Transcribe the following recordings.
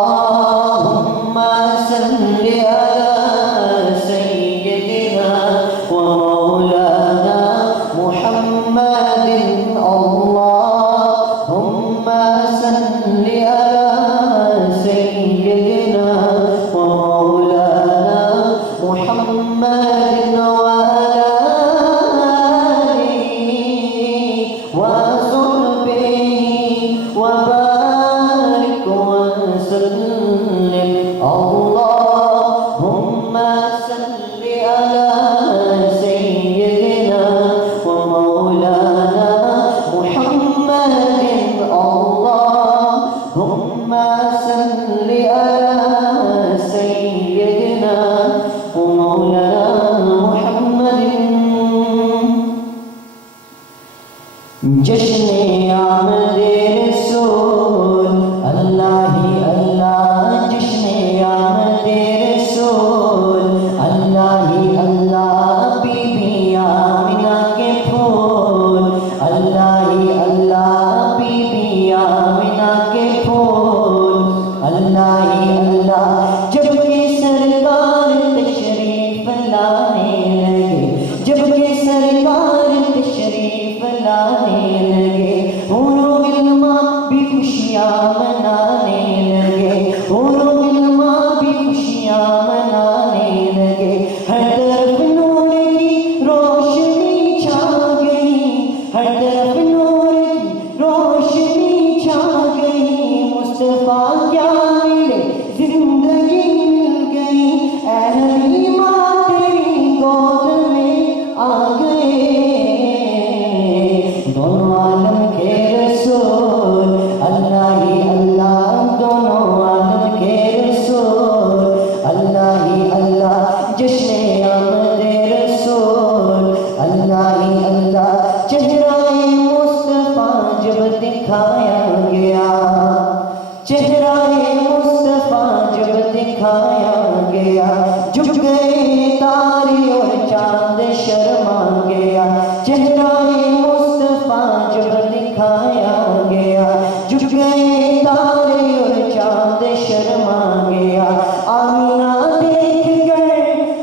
اللهم صل على سيدنا ومولانا محمد اللهم صل على سيدنا ومولانا محمد وعلى آله وصحبه وبارك وسلم اللهم صل على سيدنا ومولانا محمد اللهم صل على سيدنا ومولانا محمد جشن آمد رسول اللہ ہی اللہ جشن آمد رسول اللہ ہی اللہ بی بی آمنہ کے پھول اللہ ہی اللہ بی بی آمنہ کے پھول اللہ ہی اللہ جب کہ سرکار تشریف لانے لگے جب کہ سرکار تشریف لانے لگے حور و غلماں بھی خوشیاں منانے لگے حور و غلماں بھی خوشیاں منانے لگے ہر طرف نور کی روشنی چھا گئی ہر طرف نور کی روشنی چھا گئی مصطفیٰ کیا ملا چہرہ مصطفیٰ جب دکھایا گیا جھک گئے تارے اور چاند شرما گیا چہرہ مصطفیٰ جب دکھایا گیا جھک گئے تارے اور چاند شرما گیا آمینہ دیکھ کر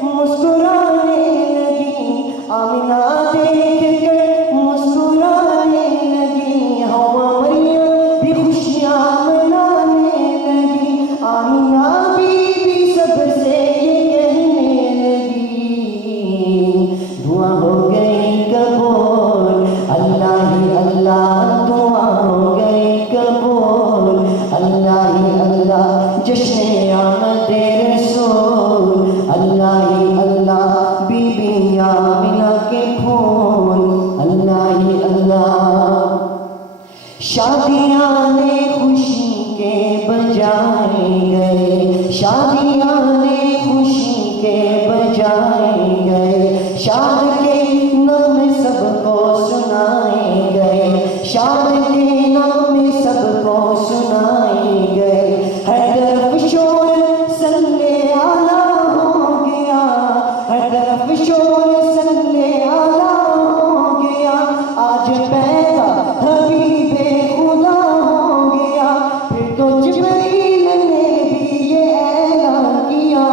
مسکرانے لگی آمینہ دیکھ کر مسکرانے لگی ہوا مریم بھی خوشیاں منانے لگی آمینہ بی بی سب سے یہ کہنے لگی دعا ہو گئی قبول اللہ ہی اللہ دعا ہو گئی قبول اللہ ہی اللہ جشن آمد رسول اللہ ہی اللہ بی بی آمینہ کے پھول اللہ ہی اللہ شادیاں نے خوشی کے بجائے گئے شادیاں نے خوشی کے بجائے گئے شاد کے نام سب کو سنائے گئے شاد کے نام سب کو سنائے گئے ہر طرف شور صلی اعلیٰ ہو گیا ہر طرف شور صلی اعلیٰ ہو گیا آج پیدا حبیب خدا ہو گیا پھر تو جبریل نے بھی یہ اعلان کیا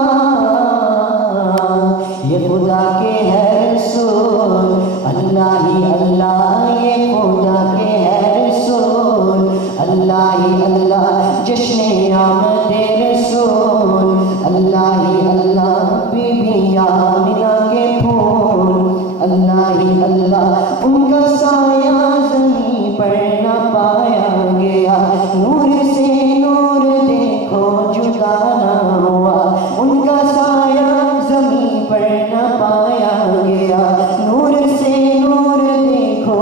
یہ خدا کے ہے رسول اللہ ہی اللہ یہ خدا کے ہے رسول اللہ ہی اللہ جشن آمد رسول اللہ ہی اللہ بی بی آمینہ کے پھول اللہ ہی اللہ ان کا سایہ زمین پر نہ پایا گیا نور سے نور دیکھو جدا نہ ہوا ان کا سایہ زمین پر نہ پایا گیا نور سے نور دیکھو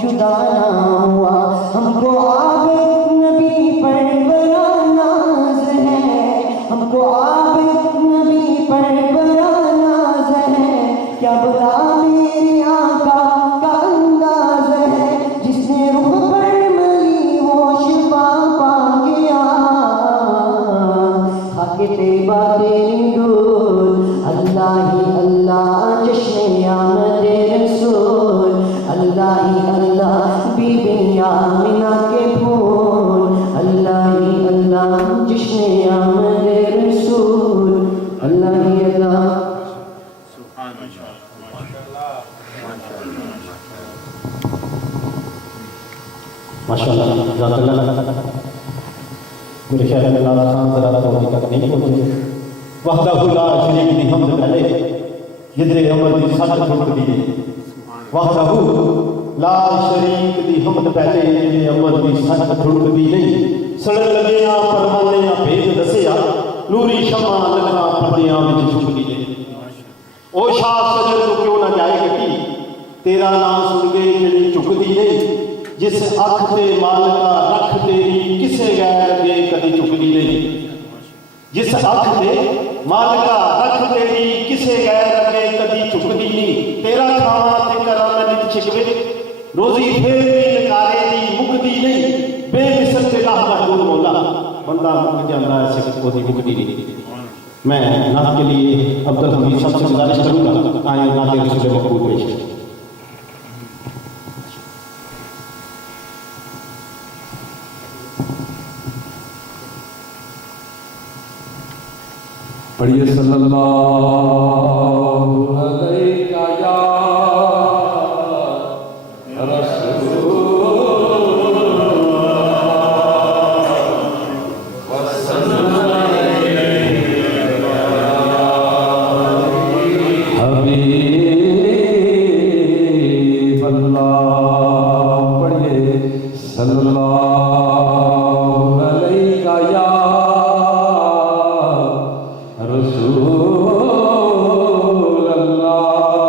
جدا نہ ہوا ہم کو آب نبی پر بڑا ناز ہے ہم کو آب نبی پر بڑا ناز ہے کیا بتا میرے آقا کا انداز ہے جس نے رخ پر ملی وہ شفا پا گیا خاک طیبہ تیری دور اللہ ہی اللہ جشن آمد رسول اللہ ہی اللہ بی بی آمینہ کے پھول اللہ ہی اللہ جشن آمد رسول اللہ ہی اللہ ماشاءاللہ جزاک اللہ میرے خیال میں لالا خان ذرا توڑی تک نہیں پہنچے وحدہ لا شریک دی حمد پہلے جدر عمر دی سٹ ٹھک دی وحدہ لا شریک دی حمد پہلے جدر عمر دی سٹ ٹھک دی نہیں سڑن لگیاں پروانے بھیج دسیا نوری شمع لگا پردیاں وچ چھپ دی او شاہ سجر تو کیوں نہ جائے گٹی تیرا نام سن گئی جڑی چکدی نہیں جس اکھ تے مالکا رکھ تیری کسے غیر اگے کدی چکدی نہیں جس اکھ تے مالکا رکھ تیری کسے غیر اگے کدی چکدی نہیں تیرا کھانا تے کرم نت شکوے روزی پھر بھی نکارے دی مکدی نہیں بے مثل تے لاہ محبوب مولا بندہ مک جاندہ ہے صرف وہ دی مکدی نہیں میں نعت کے لیے عبدالحمید صاحب سے گزارش کروں گا آئیں نعت رسول مقبول پیش کریں پڑھیے صلی اللہ علیہ یا رسول وسلم حبیب اللہ پڑھیے صلی اللہ علیہ یا رسول اللہ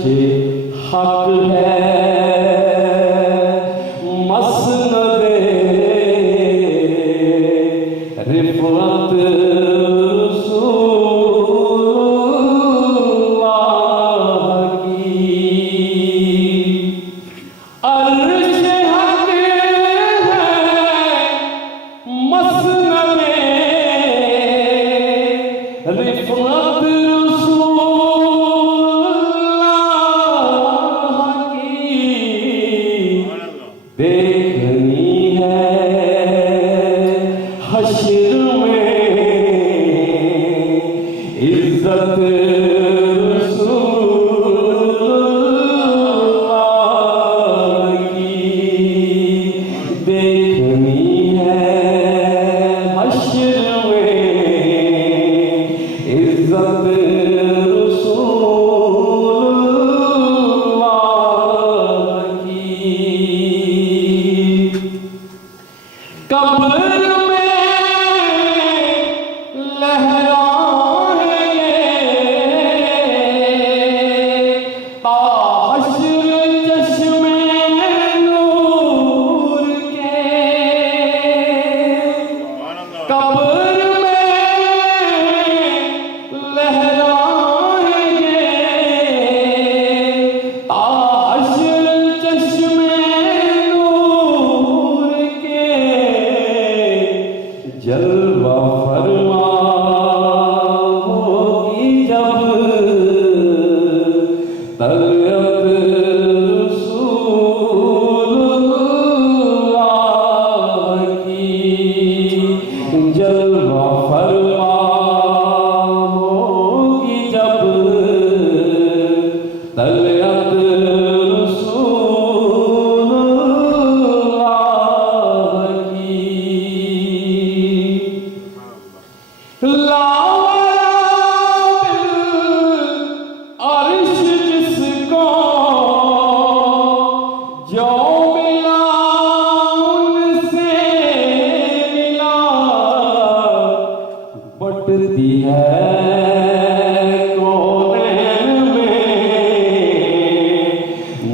Shri رسول اللہ کی جلوہ فرما ہوگی جب طلعت رسول اللہ کی عرش جس کو جو ملا ان سے ملا بٹتی ہے کونین میں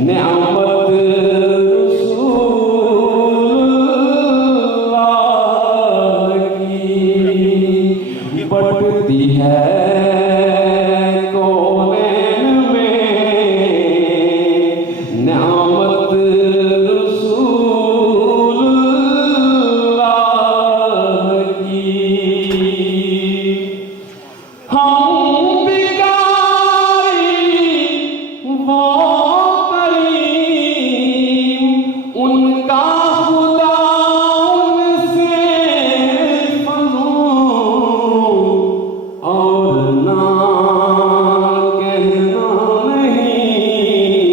نعمت رسول اللہ کی بٹتی ہے نعمت رسول اللہ کی ہم بگاری وہ کریم ان کا خدا ان سے فضول اور نہ کہنا نہیں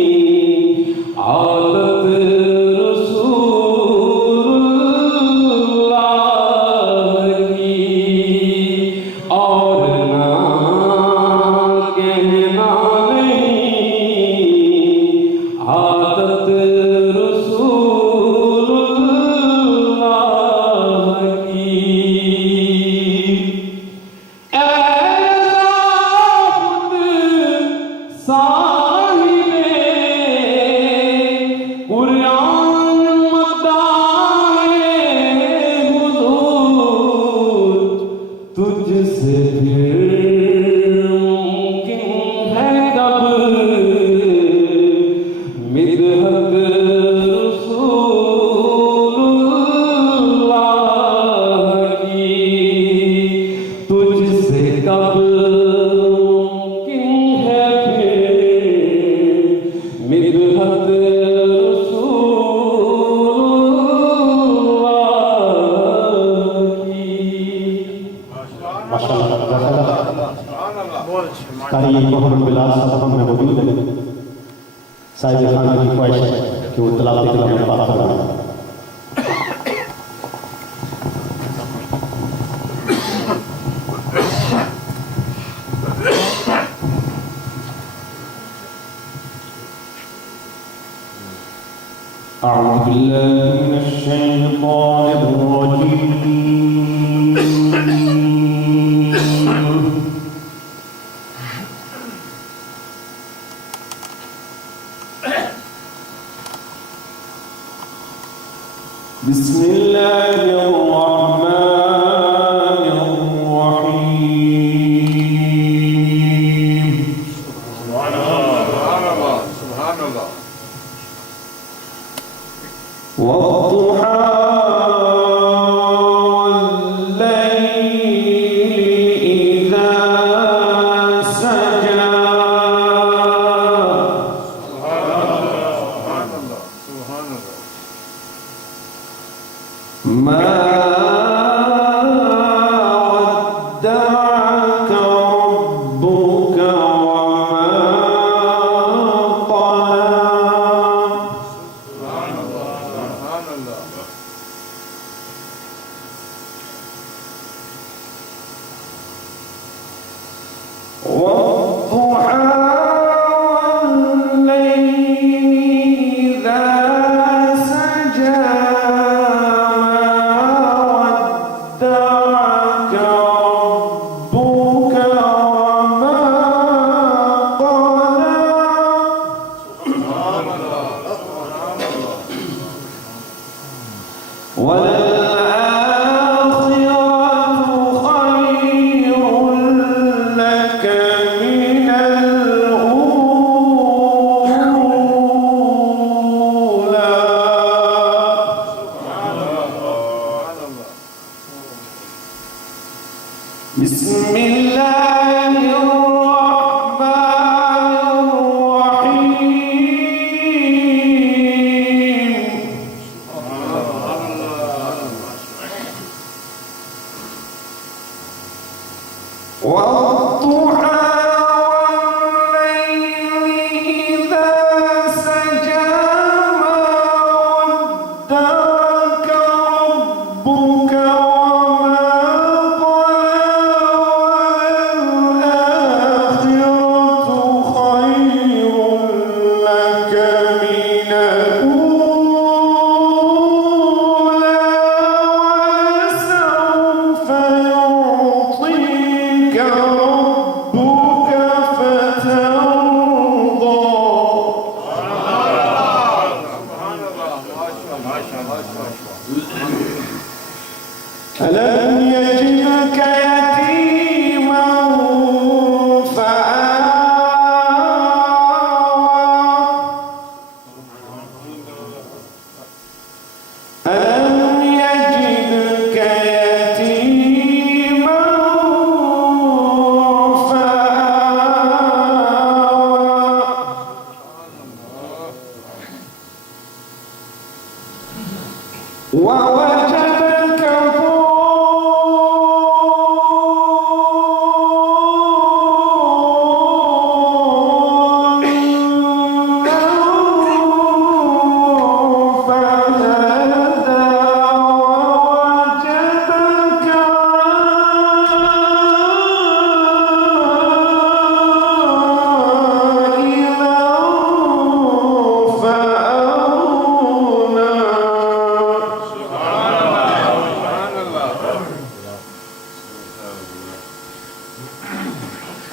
عادت رسول اللہ کی اور نہ کہنا نہیں عادت رسول اللہ کی اے ذات صاحب قرآن مداح حضور تجھ سے پھر ممکن ہے کب مدحت رسول اللہ کی تجھ سے کب ممکن ہے پھر مدحت رسول اللہ کی قاری محمد بلال صاحب ہم میں موجود ہیں صاحب خانہ کی خواہش ہے کہ وہ تلاوت کلام پاک کریں أعوذ بالله من الشيطان الرجيم بسم الله الرحمن الرحيم سبحان الله سبحان الله والضحى والليل إذا سجى سبحان الله سبحان الله ما ودعك ربك وما قلى سبحان الله سبحان الله والضحى والليل إذا سجى بسم الله الرحمن الرحيم ألم يجدك يتيما فآوى ألم يجدك يتيما فآوى ووجدك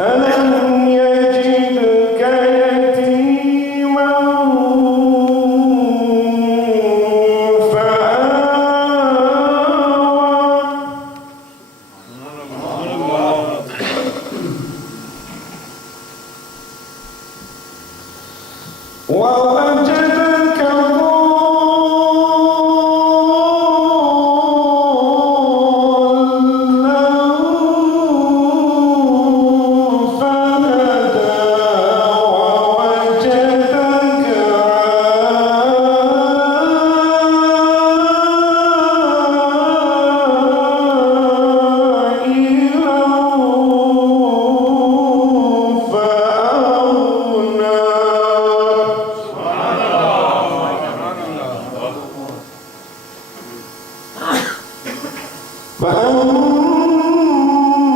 ألم يجدك يتيما فآوى ووجدك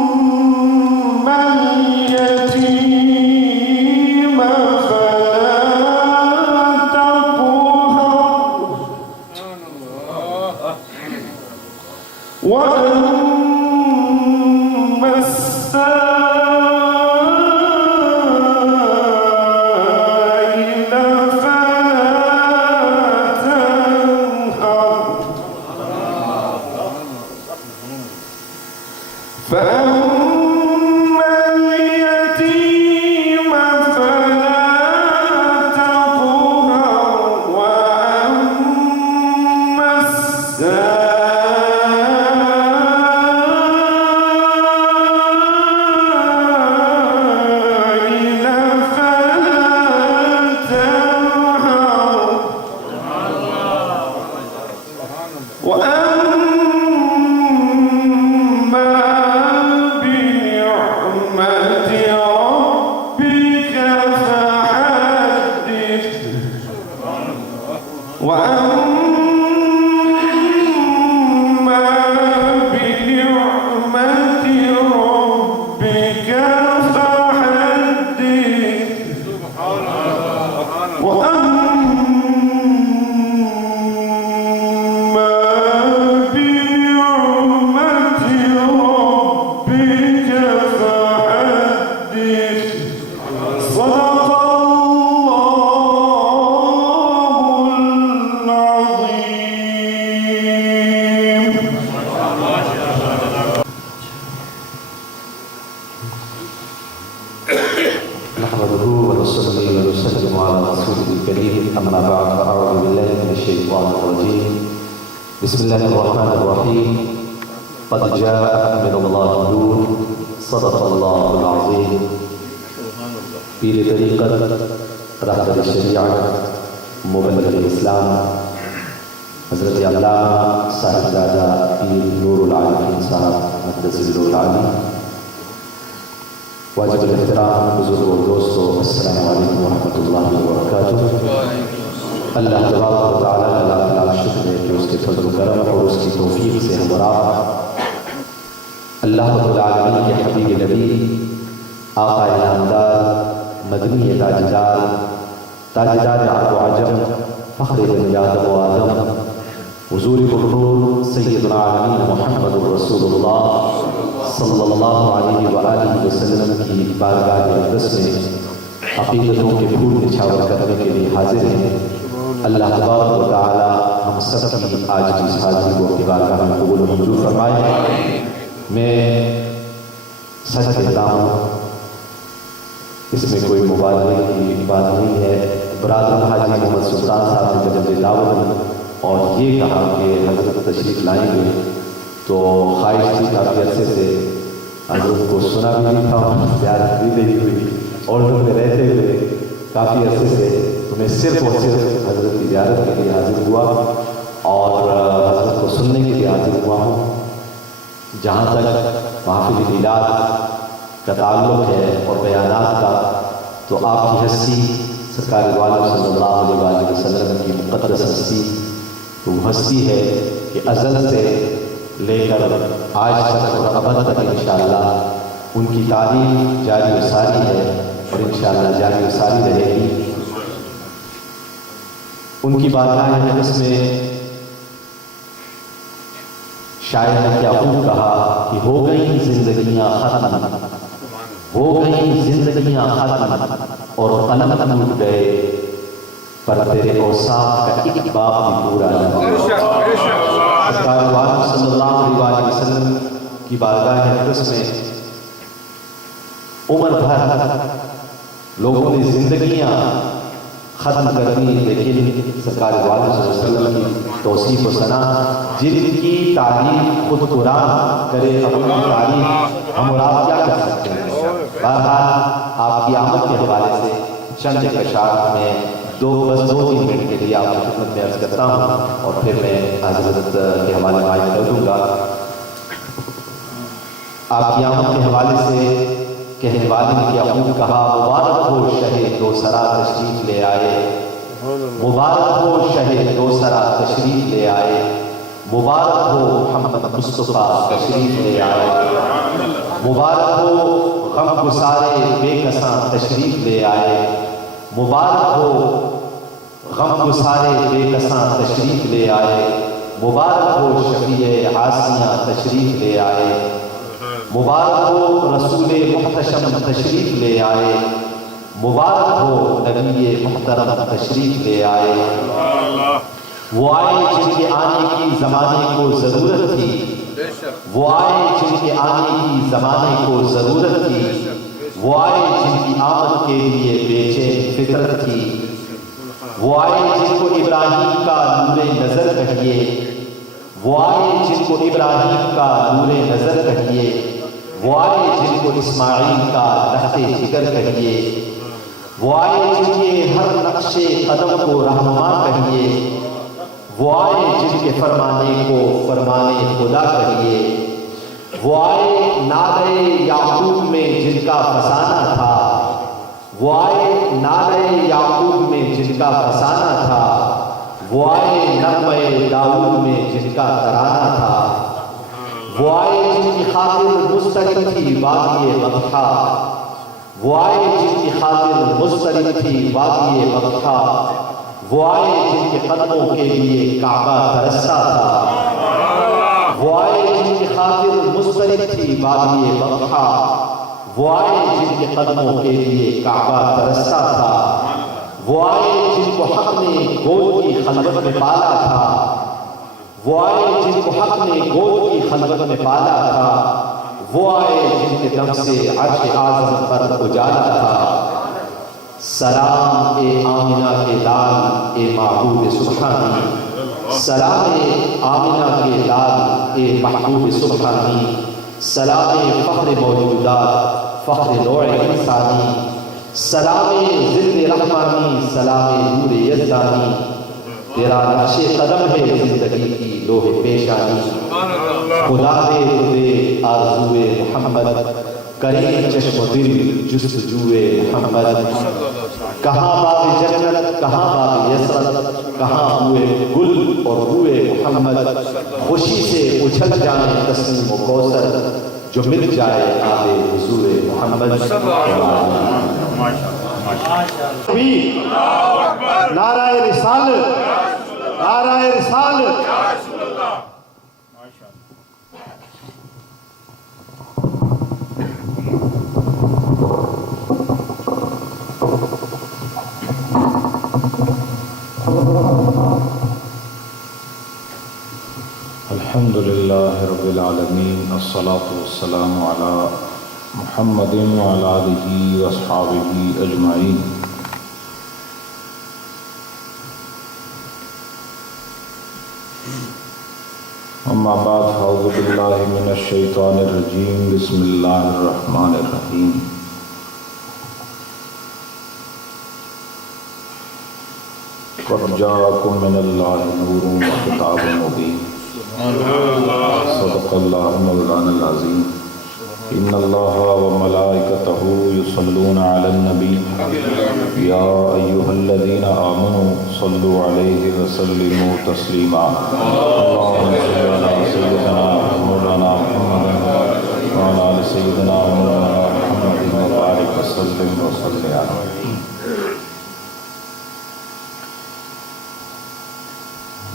فأما اليتيم فلا تقهر وأما السائل فلا تنهر فأما اليتيم فلا تقهر وأما السائل فلا تنهر وأما بنعمة ربك فحدث وأما بنعمة ربك فحدث وأما بنعمة ربك فحدث صدق الله العظيم. نحمده ونصلي ونسلم على رسوله الكريم أما بعد فأعوذ بالله من الشيطان الرجيم بسم الله الرحمن الرحيم قد جاء من الله نور صدق الله العظيم پیر طریقت رہبر شریعت مبلغ اسلام حضرت علامہ صاحبزادہ پیر نور العالمین صاحب مقدس العالی، واجب الاحترام بزرگ و دوستو، السلام علیکم ورحمۃ اللہ وبرکاتہ۔ اللہ تبارک و تعالیٰ کا لاکھ لاکھ شکر ہے کہ اس کے فضل و کرم اور اس کی توفیق سے ہم اور آپ اللہ رب العالمین کے حبیب نبی آقا نامدار مدنی تاجدار عرب و عجم فخر بنی آدم و آدم حضور النور سید العالمین محمد رسول اللہ صلی اللہ علیہ وآلہ وسلم کی بارگاہ اقدس میں عقیدتوں کے پھول نچھاور کرنے کے لیے حاضر ہیں۔ اللہ تبارک و تعالی ہم سب کی آج کی اس حاضری کو اپنی بارگاہ میں قبول و منظور فرمائے۔ میں سچ کہتا ہوں، اس میں کوئی مبالغے کی بات نہیں ہے۔ برادر حاجی محمد سلطان صاحب نے جب دعوت دی اور یہ کہا کہ حضرت تشریف لائیں گے تو خواہش تھی کافی عرصے سے، حضرت کو سنا بھی نہیں تھا اور زیارت بھی نہیں ہوئی، اور میں رہتے ہوئے کافی عرصے سے تو میں صرف اور صرف حضرت کی زیارت کے لیے حاضر ہوا اور حضرت کو سننے کے لیے حاضر ہوا ہوں۔ جہاں تک محفل میلاد کا تعلق ہے اور بیانات کا، تو آپ کی ہستی سرکار والد صلی اللہ علیہ وسلم کی مقدس ہستی تو وہ ہستی ہے کہ ازل سے لے کر آج تک اور ابد تک انشاءاللہ ان کی تعریف جاری و ساری ہے اور انشاءاللہ جاری و ساری رہے گی۔ ان کی بارگاہ اقدس میں شاعر نے کیا خوب کہا کہ ہو گئی زندگیاں ختم، ہو گئی زندگیاں ختم اور قلم ٹوٹ گئے، پر تیرے اوصاف کا ایک باب بھی پورا نہیں۔ سرکار والد صلی اللہ علیہ وسلم کی بارگاہ اقدس میں عمر بھر لوگوں نے زندگیاں ختم کر دی، لیکن سرکار والد صلی اللہ علیہ وسلم کی توصیف و ثنا، جن کی تعریف خود قرآن کرے، اپنی تعریف ہم اور آپ کیا کر سکتے ہیں۔ بہرحال آپ کی آمد کے حوالے سے چند اشعار میں دو تین منٹ کے لیے آپ کی خدمت میں عرض کرتا ہوں اور پھر میں حضرت کے حوالے میں آئے کر دوں گا۔ آپ کی آمد کے حوالے سے کہنے والے نے کیا خوب کہا، مبارک ہو شہ دو سرا تشریف لے آئے، مبارک ہو شہ دو سرا تشریف لے آئے، مبارک ہو محمد مصطفیٰ تشریف لے آئے، مبارک ہو غم گسارے بے کساں تشریف لے آئے، مبارک ہو غم گسارے بے کساں تشریف لے آئے، مبارک ہو شفیع عاصیاں تشریف لے آئے، مبارک ہو رسول محتشم تشریف لے آئے، مبارک ہو نبی محترم تشریف لے آئے۔ وہ آئے جن کے آنے کی زمانے کو ضرورت تھی، وہ آئے جن کے آنے کی زمانے کو ضرورت تھی، وہ آئے جن کی آمد کے لیے بے چین فطرت تھی، وہ آئے جن کو ابراہیم کا نور نظر کہیے، وہ آئے جن کو ابراہیم کا نور نظر کہیے، وہ آئے جن کو اسماعیل کا تخت ذکر کہیے، وہ آئے جن کے ہر نقش قدم کو رہنما کہیے، وہ آئے جن کے فرمانے کو فرمانے خدا کہیے، وہ آئے نالے یعقوب میں جن کا فسانہ تھا، وہ آئے نالے یعقوب میں جن کا فسانہ تھا، وہ آئے نغمہ داؤد میں جن کا ترانہ تھا، وہ آئے جن کی خاطر مسترب تھی وادی بطحا، وہ آئے جن کی خاطر مسترب تھی وادی بطحا، وہ آئے جن کے قدموں کے لیے کعبہ ترستا تھا، وہ آئے جن کی خاطر مسترب تھی وادی بطحا، وہ آئے جن کے قدموں کے لیے کعبہ ترستا تھا، وہ آئے جن کو حق نے گود کی خلوت میں پالا تھا، وہ آئے جن کو حق نے گود کی خلوت میں پالا تھا، وہ آئے جن کے دم سے عرش اعظم پر اجالا تھا۔ سلام اے آمنہ کے لال اے محبوب سبحانی، سلام اے آمنہ کے لال اے محبوب سبحانی، سلام فخر موجودات فخر نوع انسانی، سلام ذل رحمانی سلام نور یزدانی، تیرا نقش قدم ہے زندگی کی لوح پیشانی، خدا دے دے آرزوئے محمد کریں چشم دل جستجوئے محمد، کہاں باب جنت کہاں باب یسرت، کہاں ہوئے گل اور ہوئے محمد، خوشی سے اچھل جائیں تسنیم و کوثر جو مل جائے آب حضور محمد۔ نعرہ رسالت، نعرہ رسالت۔ الحمد لله رب العالمين الصلاة والسلام على محمد وعلى آله وأصحابه أجمعين. أما بعد أعوذ بالله من الشيطان الرجيم بسم الله الرحمن الرحيم. قد جاءكم من الله نور وكتاب مبين. صدق الله مولانا العظيم. إن الله وملائكته يصلون على النبي يا أيها الذين آمنوا صلوا عليه وسلموا تسليما. اللهم صل على سيدنا مولانا محمد وعلى آل سيدنا مولانا محمد وبارك وسلم وصل عليه.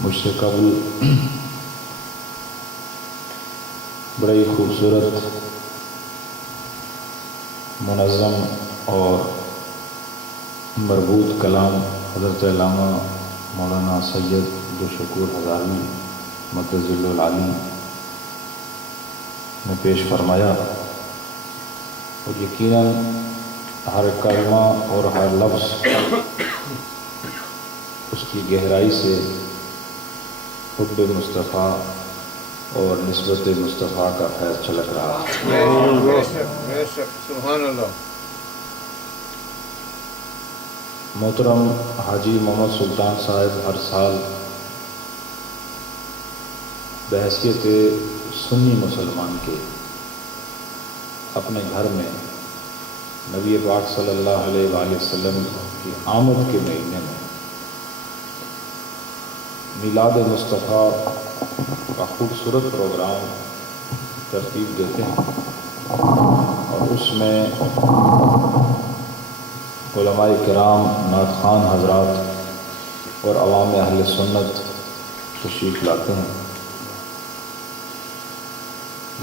مجھ سے قبل بڑے ہی خوبصورت، منظم اور مربوط کلام حضرت علامہ مولانا سید عبدالشکور ہزاروی مدظل العالی نے پیش فرمایا، اور یقیناً ہر کلمہ اور ہر لفظ اس کی گہرائی سے حب مصطفیٰ اور نسبت مصطفیٰ کا فیض چھلک رہا ہے. بے شک سبحان اللہ. محترم حاجی محمد سلطان صاحب ہر سال بحیثیت سنی مسلمان کے اپنے گھر میں نبی پاک صلی اللہ علیہ وآلہ وسلم کی آمد کے مہینے میں میلاد مصطفیٰ کا خوبصورت پروگرام ترتیب دیتے ہیں، اور اس میں علماء کرام، نعت خوان حضرات اور عوام اہل سنت تشریف لاتے ہیں.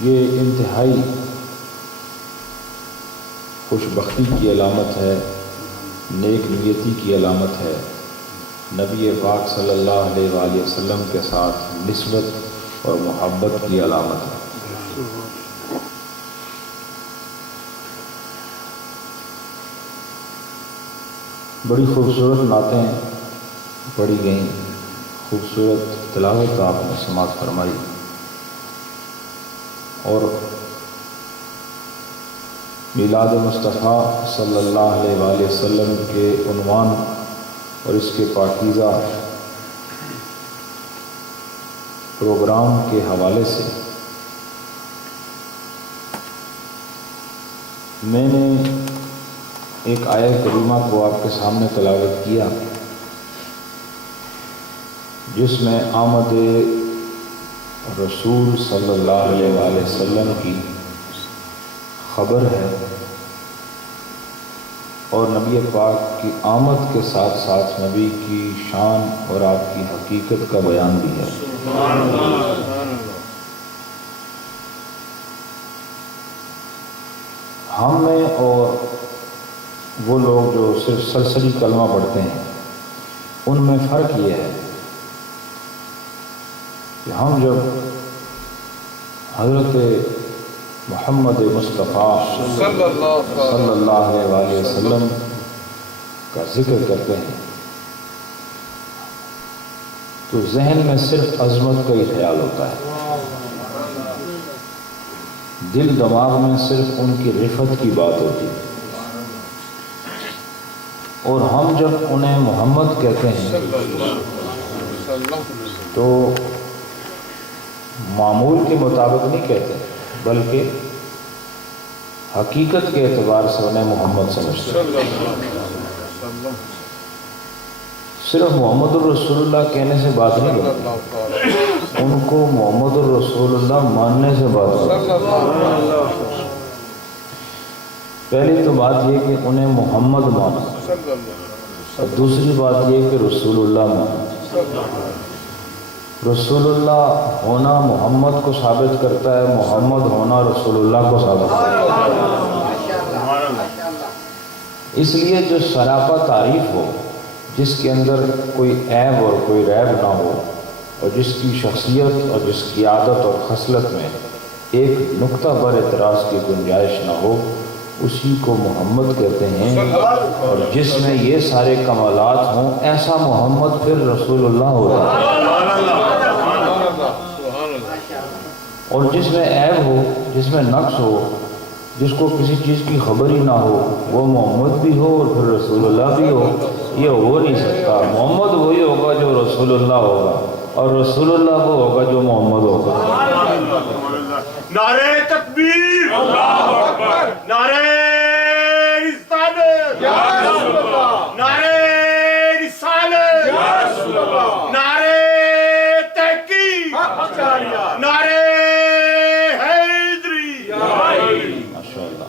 یہ انتہائی خوش بختی کی علامت ہے، نیک نیتی کی علامت ہے، نبی پاک صلی اللہ علیہ وآلہ وسلم کے ساتھ نسبت اور محبت کی علامت ہے. بڑی خوبصورت نعتیں پڑھی گئیں، خوبصورت تلاوت آپ نے سماعت فرمائی، اور میلاد مصطفیٰ صلی اللہ علیہ وآلہ وسلم کے عنوان اور اس کے پاکیزہ پروگرام کے حوالے سے میں نے ایک آیت کریمہ کو آپ کے سامنے تلاوت کیا، جس میں آمد رسول صلی اللہ علیہ وآلہ وسلم کی خبر ہے، اور نبی پاک کی آمد کے ساتھ ساتھ نبی کی شان اور آپ کی حقیقت کا بیان بھی ہے. ہم میں اور وہ لوگ جو صرف سرسری کلمہ پڑھتے ہیں، ان میں فرق یہ ہے کہ ہم جب حضرت محمد مصطفیٰ صلی اللہ علیہ وآلہ وسلم کا ذکر کرتے ہیں تو ذہن میں صرف عظمت کا ہی خیال ہوتا ہے، دل دماغ میں صرف ان کی رفعت کی بات ہوتی ہے. اور ہم جب انہیں محمد کہتے ہیں تو معمول کے مطابق نہیں کہتے، بلکہ حقیقت کے اعتبار سے انہیں محمد سمجھتے ہیں. صرف محمد الرسول اللہ کہنے سے بات نہیں ہوتی، ان کو محمد الرسول اللہ ماننے سے بات ہوتی. پہلی تو بات یہ کہ انہیں محمد مانا، اور دوسری بات یہ کہ رسول اللہ مانا. رسول اللہ ہونا محمد کو ثابت کرتا ہے، محمد ہونا رسول اللہ کو ثابت کرتا ہے. اس لیے جو سراپا تعریف ہو، جس کے اندر کوئی عیب اور کوئی ریب نہ ہو، اور جس کی شخصیت اور جس کی عادت اور خصلت میں ایک نقطہ بر اعتراض کی گنجائش نہ ہو اسی کو محمد کہتے ہیں، اور جس میں یہ سارے کمالات ہوں ایسا محمد پھر رسول اللہ ہوگا، اور جس میں عیب ہو، جس میں نقص ہو، جس کو کسی چیز کی خبر ہی نہ ہو وہ محمد بھی ہو اور پھر رسول اللہ بھی ہو، یہ ہو نہیں سکتا۔ محمد وہی ہوگا جو رسول اللہ ہوگا، اور رسول اللہ وہ ہوگا جو محمد ہوگا۔ نعرہ تکبیر، اللہ اکبر، نعرہ رسالت، یا رسول اللہ، نعرہ رسالت، یا رسول اللہ، نعرہ تحقیق، نعرہ حیدری، ماشاءاللہ۔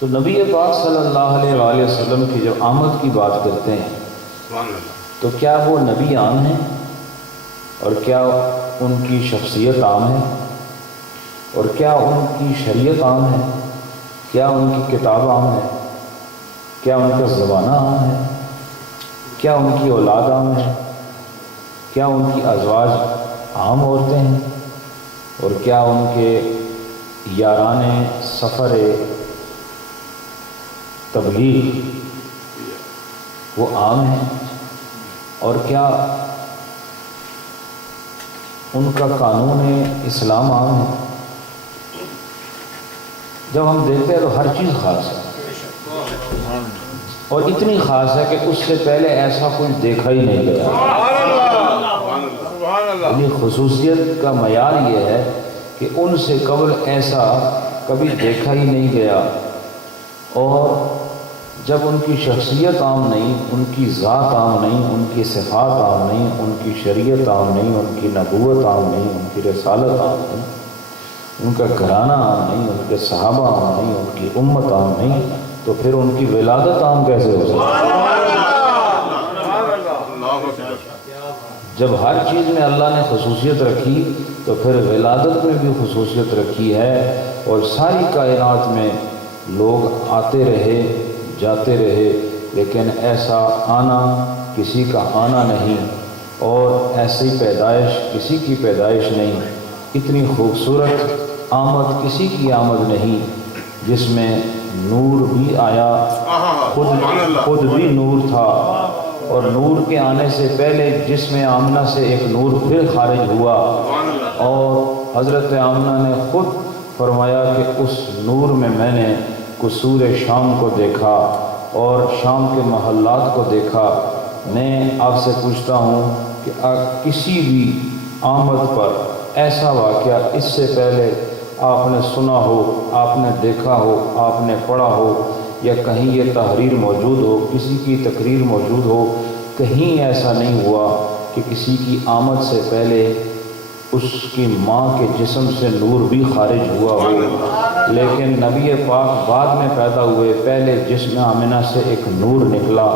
تو نبی پاک صلی اللہ علیہ وآلہ وسلم کی جب آمد کی بات کرتے ہیں تو کیا وہ نبی عام ہیں، اور کیا ان کی شخصیت عام ہے، اور کیا ان کی شریعت عام ہے، کیا ان کی کتاب عام ہے، کیا ان کا زبانہ عام ہے، کیا ان کی اولاد عام ہے، کیا ان کی ازواج عام عورتیں ہیں، اور کیا ان کے یاران سفر تبلیغ وہ عام ہیں، اور کیا ان کا قانون اسلام عام ہے؟ جب ہم دیکھتے ہیں تو ہر چیز خاص ہے، اور اتنی خاص ہے کہ اس سے پہلے ایسا کچھ دیکھا ہی نہیں گیا۔ یعنی خصوصیت کا معیار یہ ہے کہ ان سے قبل ایسا کبھی دیکھا ہی نہیں گیا، اور جب ان کی شخصیت عام نہیں، ان کی ذات عام نہیں، ان کی صفات عام نہیں، ان کی شریعت عام نہیں، ان کی نبوت عام نہیں، ان کی رسالت عام نہیں، ان کا گھرانہ عام نہیں، ان کے صحابہ عام نہیں، ان کی امت عام نہیں، تو پھر ان کی ولادت عام کیسے ہو سکتی؟ جب ہر چیز میں اللہ نے خصوصیت رکھی تو پھر ولادت میں بھی خصوصیت رکھی ہے، اور ساری کائنات میں لوگ آتے رہے جاتے رہے، لیکن ایسا آنا کسی کا آنا نہیں، اور ایسی پیدائش کسی کی پیدائش نہیں، اتنی خوبصورت آمد کسی کی آمد نہیں جس میں نور بھی آیا، خود بھی نور تھا، اور نور کے آنے سے پہلے جسم آمنہ سے ایک نور پھر خارج ہوا، اور حضرت آمنہ نے خود فرمایا کہ اس نور میں میں نے قصور شام کو دیکھا اور شام کے محلات کو دیکھا۔ میں آپ سے پوچھتا ہوں کہ کسی بھی آمد پر ایسا واقعہ اس سے پہلے آپ نے سنا ہو، آپ نے دیکھا ہو، آپ نے پڑھا ہو، یا کہیں یہ تحریر موجود ہو، کسی کی تقریر موجود ہو، کہیں ایسا نہیں ہوا کہ کسی کی آمد سے پہلے اس کی ماں کے جسم سے نور بھی خارج ہوا ہو، لیکن نبی پاک بعد میں پیدا ہوئے، پہلے جسم آمنہ سے ایک نور نکلا۔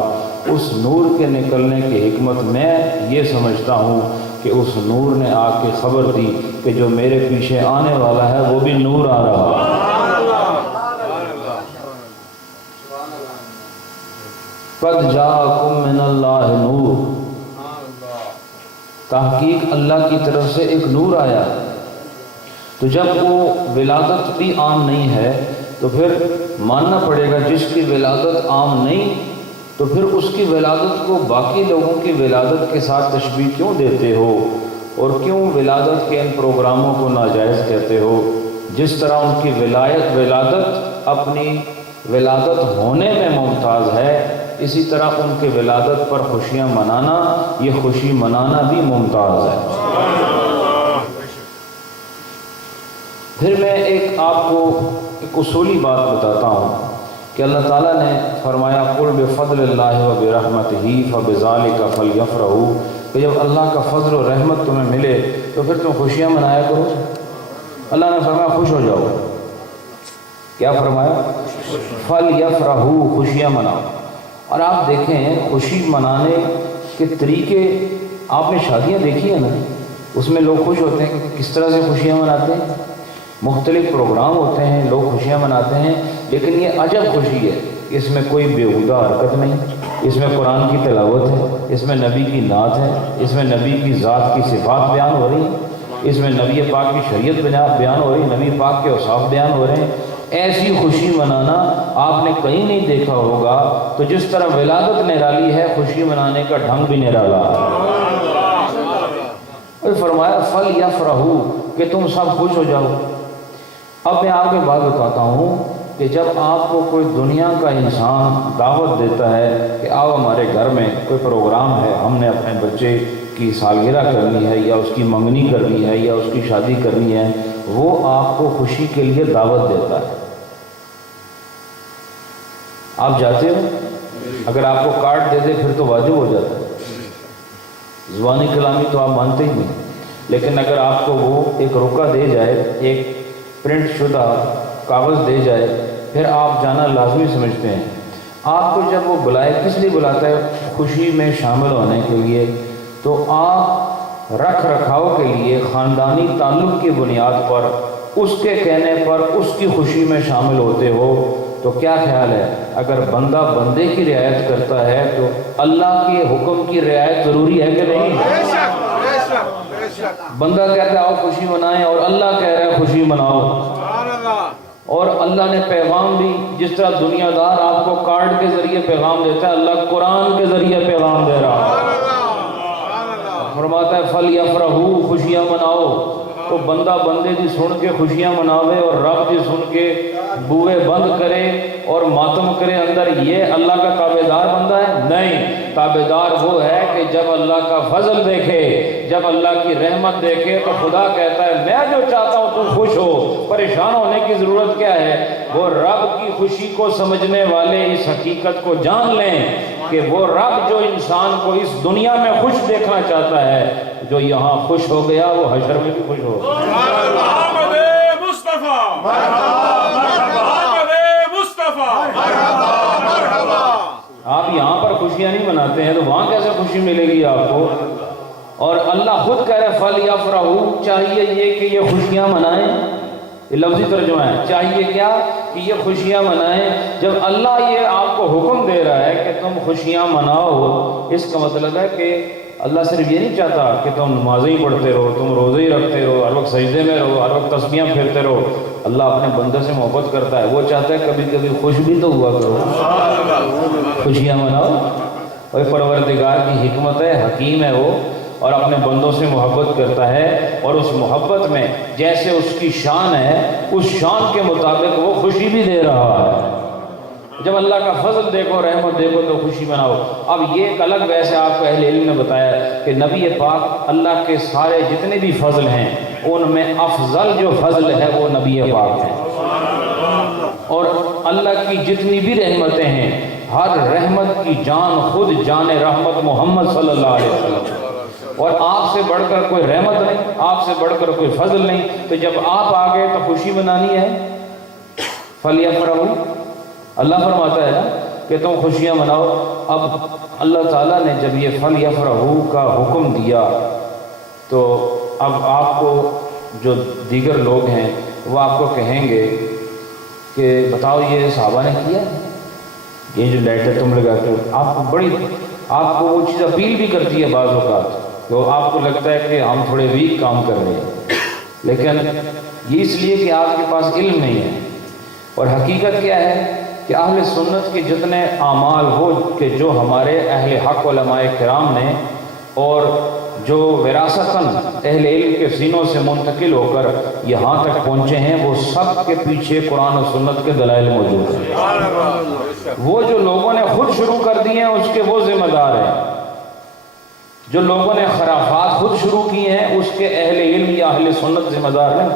اس نور کے نکلنے کی حکمت میں یہ سمجھتا ہوں کہ اس نور نے آ کے خبر دی کہ جو میرے پیچھے آنے والا ہے وہ بھی نور آ رہا ہے۔ قد جاءکم من اللہ نور، تحقیق اللہ کی طرف سے ایک نور آیا۔ تو جب وہ ولادت بھی عام نہیں ہے تو پھر ماننا پڑے گا جس کی ولادت عام نہیں تو پھر اس کی ولادت کو باقی لوگوں کی ولادت کے ساتھ تشبیہ کیوں دیتے ہو، اور کیوں ولادت کے ان پروگراموں کو ناجائز کہتے ہو؟ جس طرح ان کی ولادت اپنی ولادت ہونے میں ممتاز ہے، اسی طرح ان کے ولادت پر خوشیاں منانا، یہ خوشی منانا بھی ممتاز ہے۔ پھر میں آپ کو ایک اصولی بات بتاتا ہوں کہ اللہ تعالیٰ نے فرمایا قل بفضل اللہ وبرحمتہ فبذلک فلیفرحوا، کہ جب اللہ کا فضل و رحمت تمہیں ملے تو پھر تم خوشیاں منایا کرو۔ اللہ نے فرمایا خوش ہو جاؤ۔ کیا فرمایا؟ فلیفرحوا، خوشیاں مناؤ۔ اور آپ دیکھیں خوشی منانے کے طریقے، آپ نے شادیاں دیکھی ہیں نا، اس میں لوگ خوش ہوتے ہیں، کس طرح سے خوشیاں مناتے ہیں؟ مختلف پروگرام ہوتے ہیں، لوگ خوشیاں مناتے ہیں، لیکن یہ عجب خوشی ہے اس میں کوئی بیہودہ حرکت نہیں، اس میں قرآن کی تلاوت ہے، اس میں نبی کی نعت ہے، اس میں نبی کی ذات کی صفات بیان ہو رہی ہیں، اس میں نبی پاک کی شریعت بیان ہو رہی ہے، نبی پاک کے اوصاف بیان ہو رہے ہیں۔ ایسی خوشی منانا آپ نے کہیں نہیں دیکھا ہوگا۔ تو جس طرح ولادت نرالی ہے، خوشی منانے کا ڈھنگ بھی نرالا ہے۔ اور فرمایا فَلْيَفْرَحُوا، کہ تم سب خوش ہو جاؤ۔ اب میں آپ کو بات بتاتا ہوں کہ جب آپ کو کوئی دنیا کا انسان دعوت دیتا ہے کہ آؤ ہمارے گھر میں کوئی پروگرام ہے، ہم نے اپنے بچے کی سالگرہ کرنی ہے یا اس کی منگنی کرنی ہے یا اس کی شادی کرنی ہے، وہ آپ کو خوشی کے لیے دعوت دیتا ہے، آپ جاتے ہو؟ اگر آپ کو کارڈ دے دے پھر تو واجب ہو جاتا ہے، زبانی کلامی تو آپ مانتے ہی نہیں، لیکن اگر آپ کو وہ ایک رکا دے جائے، ایک پرنٹ شدہ کاغذ دے جائے، پھر آپ جانا لازمی سمجھتے ہیں۔ آپ کو جب وہ بلائے، کس لیے بلاتا ہے؟ خوشی میں شامل ہونے کے لیے۔ تو آپ رکھ رکھاؤ کے لیے خاندانی تعلق کی بنیاد پر اس کے کہنے پر اس کی خوشی میں شامل ہوتے ہو، تو کیا خیال ہے اگر بندہ بندے کی رعایت کرتا ہے تو اللہ کے حکم کی رعایت ضروری ہے کہ نہیں؟ بندہ کہتا ہے آؤ خوشی منائیں اور اللہ کہہ رہا ہے خوشی مناؤ، اور اللہ نے پیغام بھی جس طرح دنیا دار آپ کو کارڈ کے ذریعے پیغام دیتا ہے، اللہ قرآن کے ذریعے پیغام دے رہا ہے، فرماتا ہے فَلْيَفْرَحُوا، خوشیاں مناؤ۔ تو بندہ بندے دی سن کے خوشیاں مناوے اور رب دی سن کے بوئے بند کرے اور ماتم کرے اندر، یہ اللہ کا تابعدار بندہ ہے؟ نہیں، تابعدار وہ ہے کہ جب اللہ کا فضل دیکھے، جب اللہ کی رحمت دیکھے تو خدا کہتا ہے میں جو چاہتا ہوں تم خوش ہو، پریشان ہونے کی ضرورت کیا ہے؟ وہ رب کی خوشی کو سمجھنے والے اس حقیقت کو جان لیں کہ وہ رب جو انسان کو اس دنیا میں خوش دیکھنا چاہتا ہے، جو یہاں خوش ہو گیا وہ حشر میں بھی خوش ہو گیا۔ محمد مصطفیٰ، محمد مصطفیٰ، آپ یہاں پر خوشیاں نہیں مناتے ہیں تو وہاں کیسے خوشی ملے گی آپ کو؟ اور اللہ خود کہہ رہے ہیں فَلْيَفْرَحُوا، چاہیے یہ کہ یہ خوشیاں منائیں، یہ لفظی ترجمہ ہے، چاہیے کیا کہ یہ خوشیاں منائیں۔ جب اللہ یہ آپ کو حکم دے رہا ہے کہ تم خوشیاں مناؤ، اس کا مطلب ہے کہ اللہ صرف یہ نہیں چاہتا کہ تم نمازیں ہی پڑھتے رہو، تم روزے ہی رکھتے رہو، ہر وقت سجدے میں رہو، ہر وقت تسبیحاں پھرتے رہو۔ اللہ اپنے بندے سے محبت کرتا ہے، وہ چاہتا ہے کبھی کبھی خوش بھی تو ہوا کرو، خوشیاں مناؤ۔ اور پروردگار کی حکمت ہے، حکیم ہے وہ، اور اپنے بندوں سے محبت کرتا ہے، اور اس محبت میں جیسے اس کی شان ہے اس شان کے مطابق وہ خوشی بھی دے رہا ہے۔ جب اللہ کا فضل دیکھو، رحمت دیکھو تو خوشی مناؤ۔ اب یہ ایک الگ ویسے آپ کو اہل علم نے بتایا کہ نبی پاک اللہ کے سارے جتنے بھی فضل ہیں ان میں افضل جو فضل ہے وہ نبی پاک ہے، اور اللہ کی جتنی بھی رحمتیں ہیں ہر رحمت کی جان خود جان رحمت محمد صلی اللہ علیہ وسلم، اور آپ سے بڑھ کر کوئی رحمت نہیں، آپ سے بڑھ کر کوئی فضل نہیں۔ تو جب آپ آ گئے تو خوشی منانی ہے۔ فَلْيَفْرَحُوا، اللہ فرماتا ہے نا کہ تم خوشیاں مناؤ۔ اب اللہ تعالیٰ نے جب یہ فَلْيَفْرَحُوا کا حکم دیا تو اب آپ کو جو دیگر لوگ ہیں وہ آپ کو کہیں گے کہ بتاؤ یہ صحابہ نے کیا، یہ جو لیٹر تم لگاتے ہو، آپ کو وہ چیز اپیل بھی کرتی ہے بعض اوقات، تو آپ کو لگتا ہے کہ ہم تھوڑے ویک کام کر رہے ہیں، لیکن یہ اس لیے کہ آپ کے پاس علم نہیں ہے۔ اور حقیقت کیا ہے کہ اہل سنت کے جتنے اعمال ہو کہ جو ہمارے اہل حق علماء کرام نے اور جو وراثتاً اہل علم کے سینوں سے منتقل ہو کر یہاں تک پہنچے ہیں، وہ سب کے پیچھے قرآن و سنت کے دلائل موجود ہیں۔ وہ جو لوگوں نے خود شروع کر دی ہیں اس کے وہ ذمہ دار ہیں، جو لوگوں نے خرافات خود شروع کی ہیں اس کے اہل علم یا اہل سنت ذمہ دار ہیں۔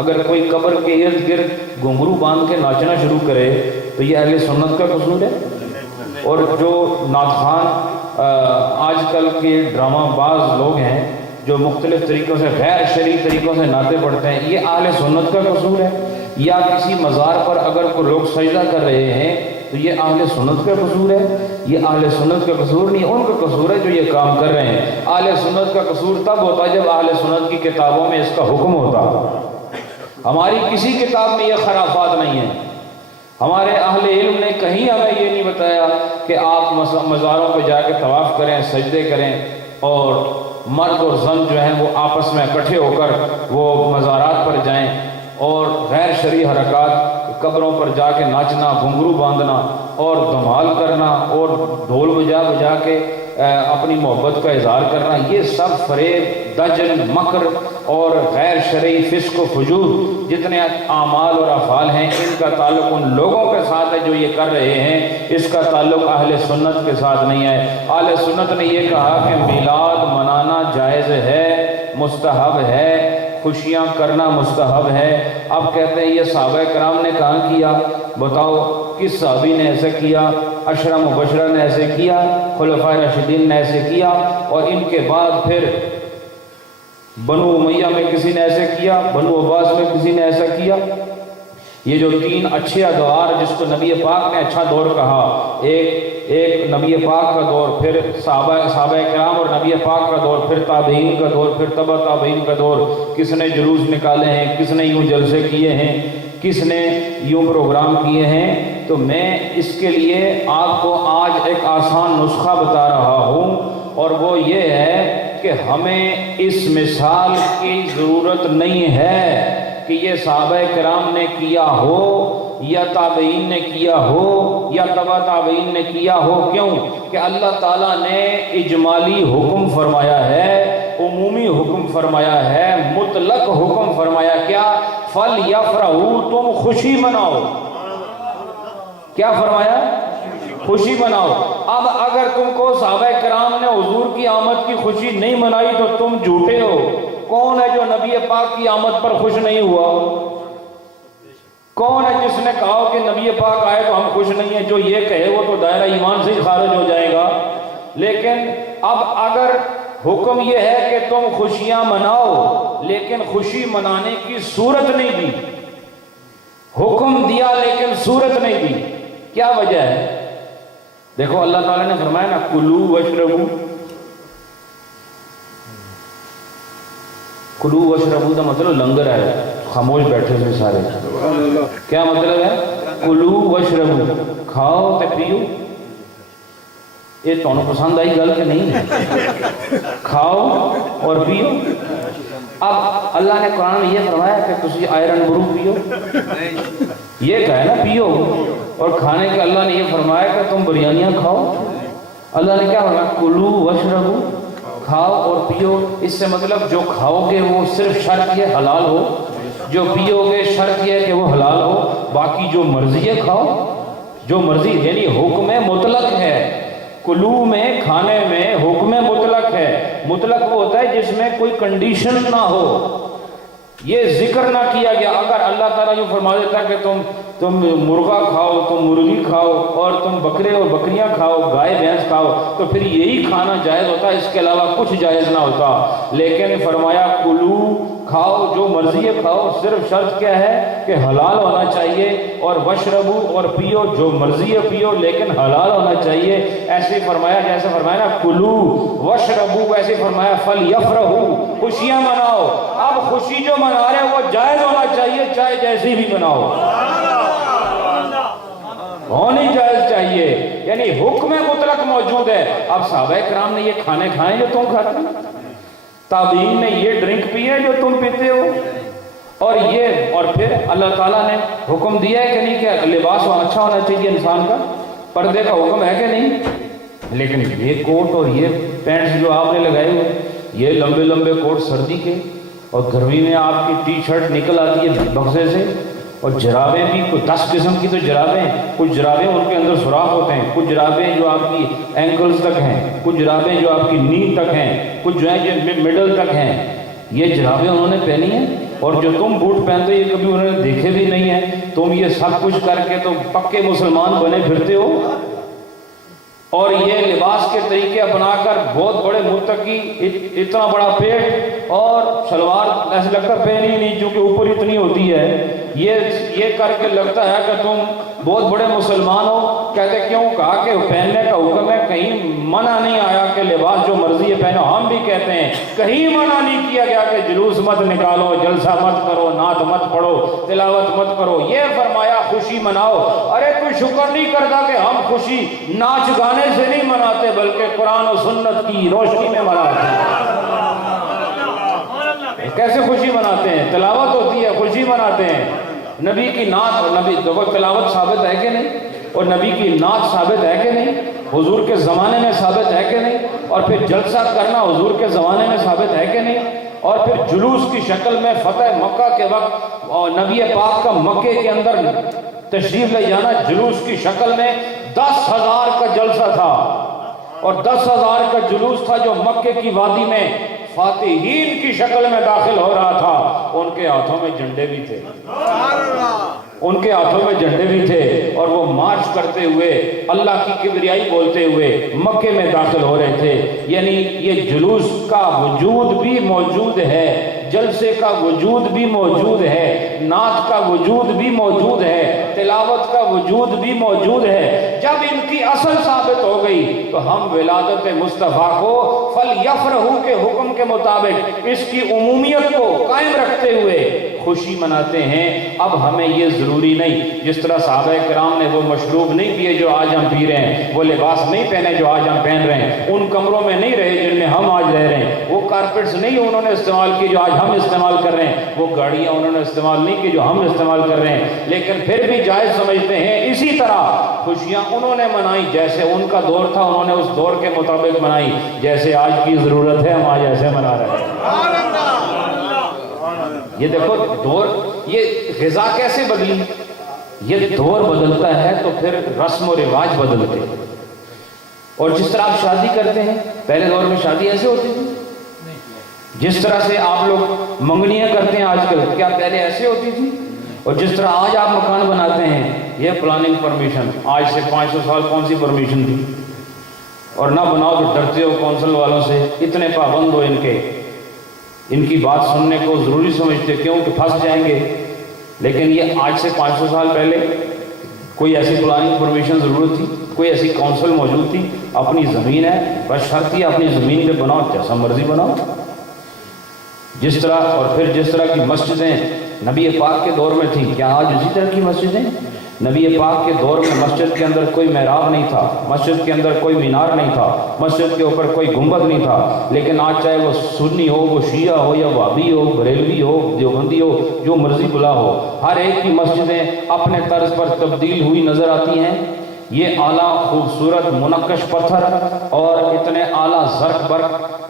اگر کوئی قبر کے ارد گرد گھنگرو باندھ کے ناچنا شروع کرے تو یہ اہل سنت کا قصور ہے، اور جو نعت خوان آج کل کے ڈرامہ باز لوگ ہیں جو مختلف طریقوں سے غیر شرعی طریقوں سے نعتیں پڑھتے ہیں، یہ اہل سنت کا قصور ہے۔ یا کسی مزار پر اگر کوئی لوگ سجدہ کر رہے ہیں تو یہ اہل سنت کا قصور ہے، یہ اہل سنت کا قصور نہیں، ان کا قصور ہے جو یہ کام کر رہے ہیں۔ اہل سنت کا قصور تب ہوتا ہے جب اہل سنت کی کتابوں میں اس کا حکم ہوتا۔ ہماری کسی کتاب میں یہ خرافات نہیں ہے، ہمارے اہل علم نے کہیں ہمیں یہ نہیں بتایا کہ آپ مزاروں پہ جا کے طواف کریں، سجدے کریں، اور مرد اور زن جو ہیں وہ آپس میں اکٹھے ہو کر وہ مزارات پر جائیں، اور غیر شرعی حرکات، قبروں پر جا کے ناچنا، گھنگرو باندھنا اور دھمال کرنا اور ڈھول بجا بجا کے اپنی محبت کا اظہار کرنا، یہ سب فریب، دجل، مکر اور غیر شرعی فسق و فجور جتنے اعمال اور افعال ہیں، ان کا تعلق ان لوگوں کے ساتھ ہے جو یہ کر رہے ہیں، اس کا تعلق اہل سنت کے ساتھ نہیں ہے۔ اہل سنت نے یہ کہا کہ میلاد منانا جائز ہے، مستحب ہے، خوشیاں کرنا مستحب ہے۔ اب کہتے ہیں یہ صحابہ کرام نے کہاں کیا؟ بتاؤ کس صحابی نے ایسے کیا؟ عشرہ مبشرہ نے ایسے کیا، خلفائے راشدین نے ایسے کیا، اور ان کے بعد پھر بنو امیہ میں کسی نے ایسے کیا، بنو عباس میں کسی نے ایسا کیا۔ یہ جو تین اچھے ادوار جس کو نبی پاک نے اچھا دور کہا، ایک نبی پاک کا دور، پھر صحابہ کرام اور نبی پاک کا دور، پھر تابعین کا دور، پھر تبع تابعین کا دور، کس نے جلوس نکالے ہیں، کس نے یوں جلسے کیے ہیں، کس نے یوں پروگرام کیے ہیں۔ تو میں اس کے لیے آپ کو آج ایک آسان نسخہ بتا رہا ہوں، اور وہ یہ ہے کہ ہمیں اس مثال کی ضرورت نہیں ہے کہ یہ صحابہ کرام نے کیا ہو یا تابعین نے کیا ہو یا تبع تابعین نے کیا ہو۔ کیوں کہ اللہ تعالیٰ نے اجمالی حکم فرمایا ہے، عمومی حکم فرمایا ہے، مطلق حکم فرمایا۔ کیا؟ فَلْيَفْرَحُوا، تم خوشی مناؤ۔ کیا فرمایا؟ خوشی مناؤ۔ اب اگر تم کو صحابہ کرام نے حضور کی آمد کی خوشی نہیں منائی تو تم جھوٹے ہو۔ کون ہے جو نبی پاک کی آمد پر خوش نہیں ہوا؟ کون ہے جس نے کہا کہ نبی پاک آئے تو ہم خوش نہیں ہیں؟ جو یہ کہے وہ تو دائرہ ایمان سے ہی خارج ہو جائے گا۔ لیکن اب اگر حکم یہ ہے کہ تم خوشیاں مناؤ، لیکن خوشی منانے کی صورت نہیں دی، حکم دیا لیکن صورت نہیں دی، کیا وجہ ہے؟ دیکھو اللہ تعالیٰ نے فرمایا نا کلو وشربو، کلو وشربو کا مطلب لنگر ہے، خاموش بیٹھے تھے سارے۔ کیا مطلب ہے؟ کلو وشربو، کھاؤ تے پیو۔ یہ تمہیں پسند آئی گل کہ نہیں؟ کھاؤ اور پیو۔ اب اللہ نے قرآن میں یہ فرمایا کہ تسی آئرن برو پیو، یہ کہا ہے نا پیو، اور کھانے کے اللہ نے یہ فرمایا کہ تم بریانیاں کھاؤ۔ اللہ نے کیا فرمایا؟ کلو وشربو، کھاؤ اور پیو۔ اس سے مطلب جو کھاؤ گے وہ صرف شرط یہ حلال ہو، جو پیو گے شرط یہ کہ وہ حلال ہو، باقی جو مرضی ہے کھاؤ، جو مرضی، یعنی حکم مطلق ہے۔ کلو میں، کھانے میں حکم مطلق ہے۔ مطلق وہ ہوتا ہے جس میں کوئی کنڈیشن نہ ہو، یہ ذکر نہ کیا گیا۔ اگر اللہ تعالیٰ یوں فرما دیتا کہ تم مرغا کھاؤ، تم مرغی کھاؤ، اور تم بکرے اور بکریاں کھاؤ، گائے بھینس کھاؤ، تو پھر یہی کھانا جائز ہوتا، اس کے علاوہ کچھ جائز نہ ہوتا۔ لیکن فرمایا کلو، کھاؤ جو مرضی کھاؤ، صرف شرط کیا ہے کہ حلال ہونا چاہیے، اور وشربو، اور پیو جو مرضی پیو لیکن حلال ہونا چاہیے۔ ایسے فرمایا جیسے فرمایا نا کلو وشربو، ویسے فرمایا فلیفرحوا، خوشیاں مناؤ۔ اب خوشی جو منا رہے ہیں وہ جائز ہونا چاہیے، چاہے جیسی بھی مناؤ، ہونی جائز چاہیے، یعنی حکم مطلق موجود ہے۔ اب صحابہ کرام نے یہ کھانے کھائیں جو تم کھاتے ہو، تابعین نے یہ ڈرنک پیے جو تم پیتے ہو، اور پھر اللہ تعالیٰ نے حکم دیا ہے کہ نہیں کہ لباس اچھا ہونا چاہیے انسان کا، پردے کا حکم ہے کہ نہیں؟ لیکن یہ کوٹ اور یہ پینٹس جو آپ نے لگائے ہوئے، یہ لمبے لمبے کوٹ سردی کے، اور گرمی میں آپ کی ٹی شرٹ نکل آتی ہے بکسے سے، اور جرابیں بھی کوئی 10 قسم کی تو جرابیں، کچھ جرابیں ان کے اندر سوراخ ہوتے ہیں، کچھ جرابیں جو آپ کی اینکلز تک ہیں، کچھ جرابیں جو آپ کی نی تک ہیں، کچھ جو ہیں جو مڈل تک ہیں، یہ جرابیں انہوں نے پہنی ہیں۔ اور جو تم بوٹ پہنتے ہو یہ کبھی انہوں نے دیکھے بھی نہیں ہیں۔ تم یہ سب کچھ کر کے تو پکے مسلمان بنے پھرتے ہو، اور یہ لباس کے طریقے اپنا کر بہت بڑے متقی، اتنا بڑا پیٹ اور شلوار ایسے لگتا پہنی نہیں چونکہ اوپر اتنی ہوتی ہے، یہ کر کے لگتا ہے کہ تم بہت بڑے مسلمان ہو۔ کہتے کیوں؟ کہا کہ پہننے کا حکم ہے، کہیں منع نہیں آیا کہ لباس جو مرضی ہے پہنو. ہم بھی کہتے ہیں کہیں منع نہیں کیا گیا کہ جلوس مت نکالو، جلسہ مت کرو، نعت مت پڑھو، تلاوت مت کرو. یہ فرمایا خوشی مناؤ. ارے کوئی شکر نہیں کرتا کہ ہم خوشی ناچ گانے سے نہیں مناتے بلکہ قرآن و سنت کی روشنی میں مناتے ہیں. کیسے خوشی مناتے ہیں؟ تلاوت ہوتی ہے خوشی مناتے ہیں. نبی کی نعت، نبی دیکھو تلاوت ثابت ہے کہ نہیں، اور نبی کی نعت ثابت ہے کہ نہیں، حضور کے زمانے میں ثابت ہے کہ نہیں، اور پھر جلسہ کرنا حضور کے زمانے میں ثابت ہے کہ نہیں، اور پھر جلوس کی شکل میں فتح مکہ کے وقت نبی پاک کا مکے کے اندر تشریف لے جانا جلوس کی شکل میں 10,000 کا جلسہ تھا، اور 10,000 کا جلوس تھا جو مکے کی وادی میں فاتحین کی شکل میں داخل ہو رہا تھا. ان کے ہاتھوں میں جھنڈے بھی تھے، ان کے ہاتھوں میں جھنڈے بھی تھے، اور وہ مارچ کرتے ہوئے اللہ کی کبریائی بولتے ہوئے مکے میں داخل ہو رہے تھے. یعنی یہ جلوس کا وجود بھی موجود ہے، جلسے کا وجود بھی موجود ہے، نعت کا وجود بھی موجود ہے، تلاوت کا وجود بھی موجود ہے. جب ان کی اصل ثابت ہو گئی تو ہم ولادت مصطفیٰ کو فَلْيَفْرَحُوا کے حکم کے مطابق اس کی عمومیت کو قائم رکھتے ہوئے خوشی مناتے ہیں. اب ہمیں یہ ضروری نہیں، جس طرح صحابہ کرام نے وہ مشروب نہیں پیے جو آج ہم پی رہے ہیں، وہ لباس نہیں پہنے جو آج ہم پہن رہے ہیں، ان کمروں میں نہیں رہے جن میں ہم آج رہ رہے ہیں، وہ کارپیٹس نہیں انہوں نے استعمال کی جو آج ہم استعمال کر رہے ہیں، وہ گاڑیاں انہوں نے استعمال نہیں کی جو ہم استعمال کر رہے ہیں. لیکن پھر بھی جائز سمجھتے ہیں اسی طرح خوشیاں انہوں نے منائی جیسے ان کا دور تھا، انہوں نے اس دور کے مطابق منائی. جیسے آج کی ضرورت ہے ہم آج ایسے منا رہے ہیں. یہ دیکھو دور، یہ غذا کیسے بدلی؟ یہ دور بدلتا ہے تو پھر رسم و رواج بدلتے ہیں. اور جس طرح آپ شادی کرتے ہیں، پہلے دور میں شادی ایسے ہوتی تھی؟ جس طرح سے آپ لوگ منگنیاں کرتے ہیں آج کل، کیا پہلے ایسے ہوتی تھی؟ اور جس طرح آج آپ مکان بناتے ہیں، یہ پلاننگ پرمیشن، آج سے 500 سال کون سی پرمیشن تھی؟ اور نہ بناؤ تو ڈرتے ہو کونسل والوں سے، اتنے پابند ہو ان کی بات سننے کو ضروری سمجھتے کیوں کہ پھنس جائیں گے. لیکن یہ آج سے 500 سال پہلے کوئی ایسی پلاننگ پرمیشن ضرورت تھی؟ کوئی ایسی کونسل موجود تھی؟ اپنی زمین ہے، بس شرط ہی اپنی زمین پہ بناؤ، جیسا مرضی بناؤ. جس طرح اور پھر جس طرح کی مسجدیں نبی پاک کے دور میں تھیں، کیا آج اسی طرح کی مسجدیں؟ نبی پاک کے دور میں مسجد کے اندر کوئی محراب نہیں تھا، مسجد کے اندر کوئی مینار نہیں تھا، مسجد کے اوپر کوئی گنبد نہیں تھا. لیکن آج چاہے وہ سنی ہو، وہ شیعہ ہو، یا وہابی ہو، بریلوی ہو، دیوبندی ہو، جو مرضی بلا ہو، ہر ایک کی مسجدیں اپنے طرز پر تبدیل ہوئی نظر آتی ہیں. یہ اعلیٰ خوبصورت منقش پتھر اور اتنے اعلیٰ زرق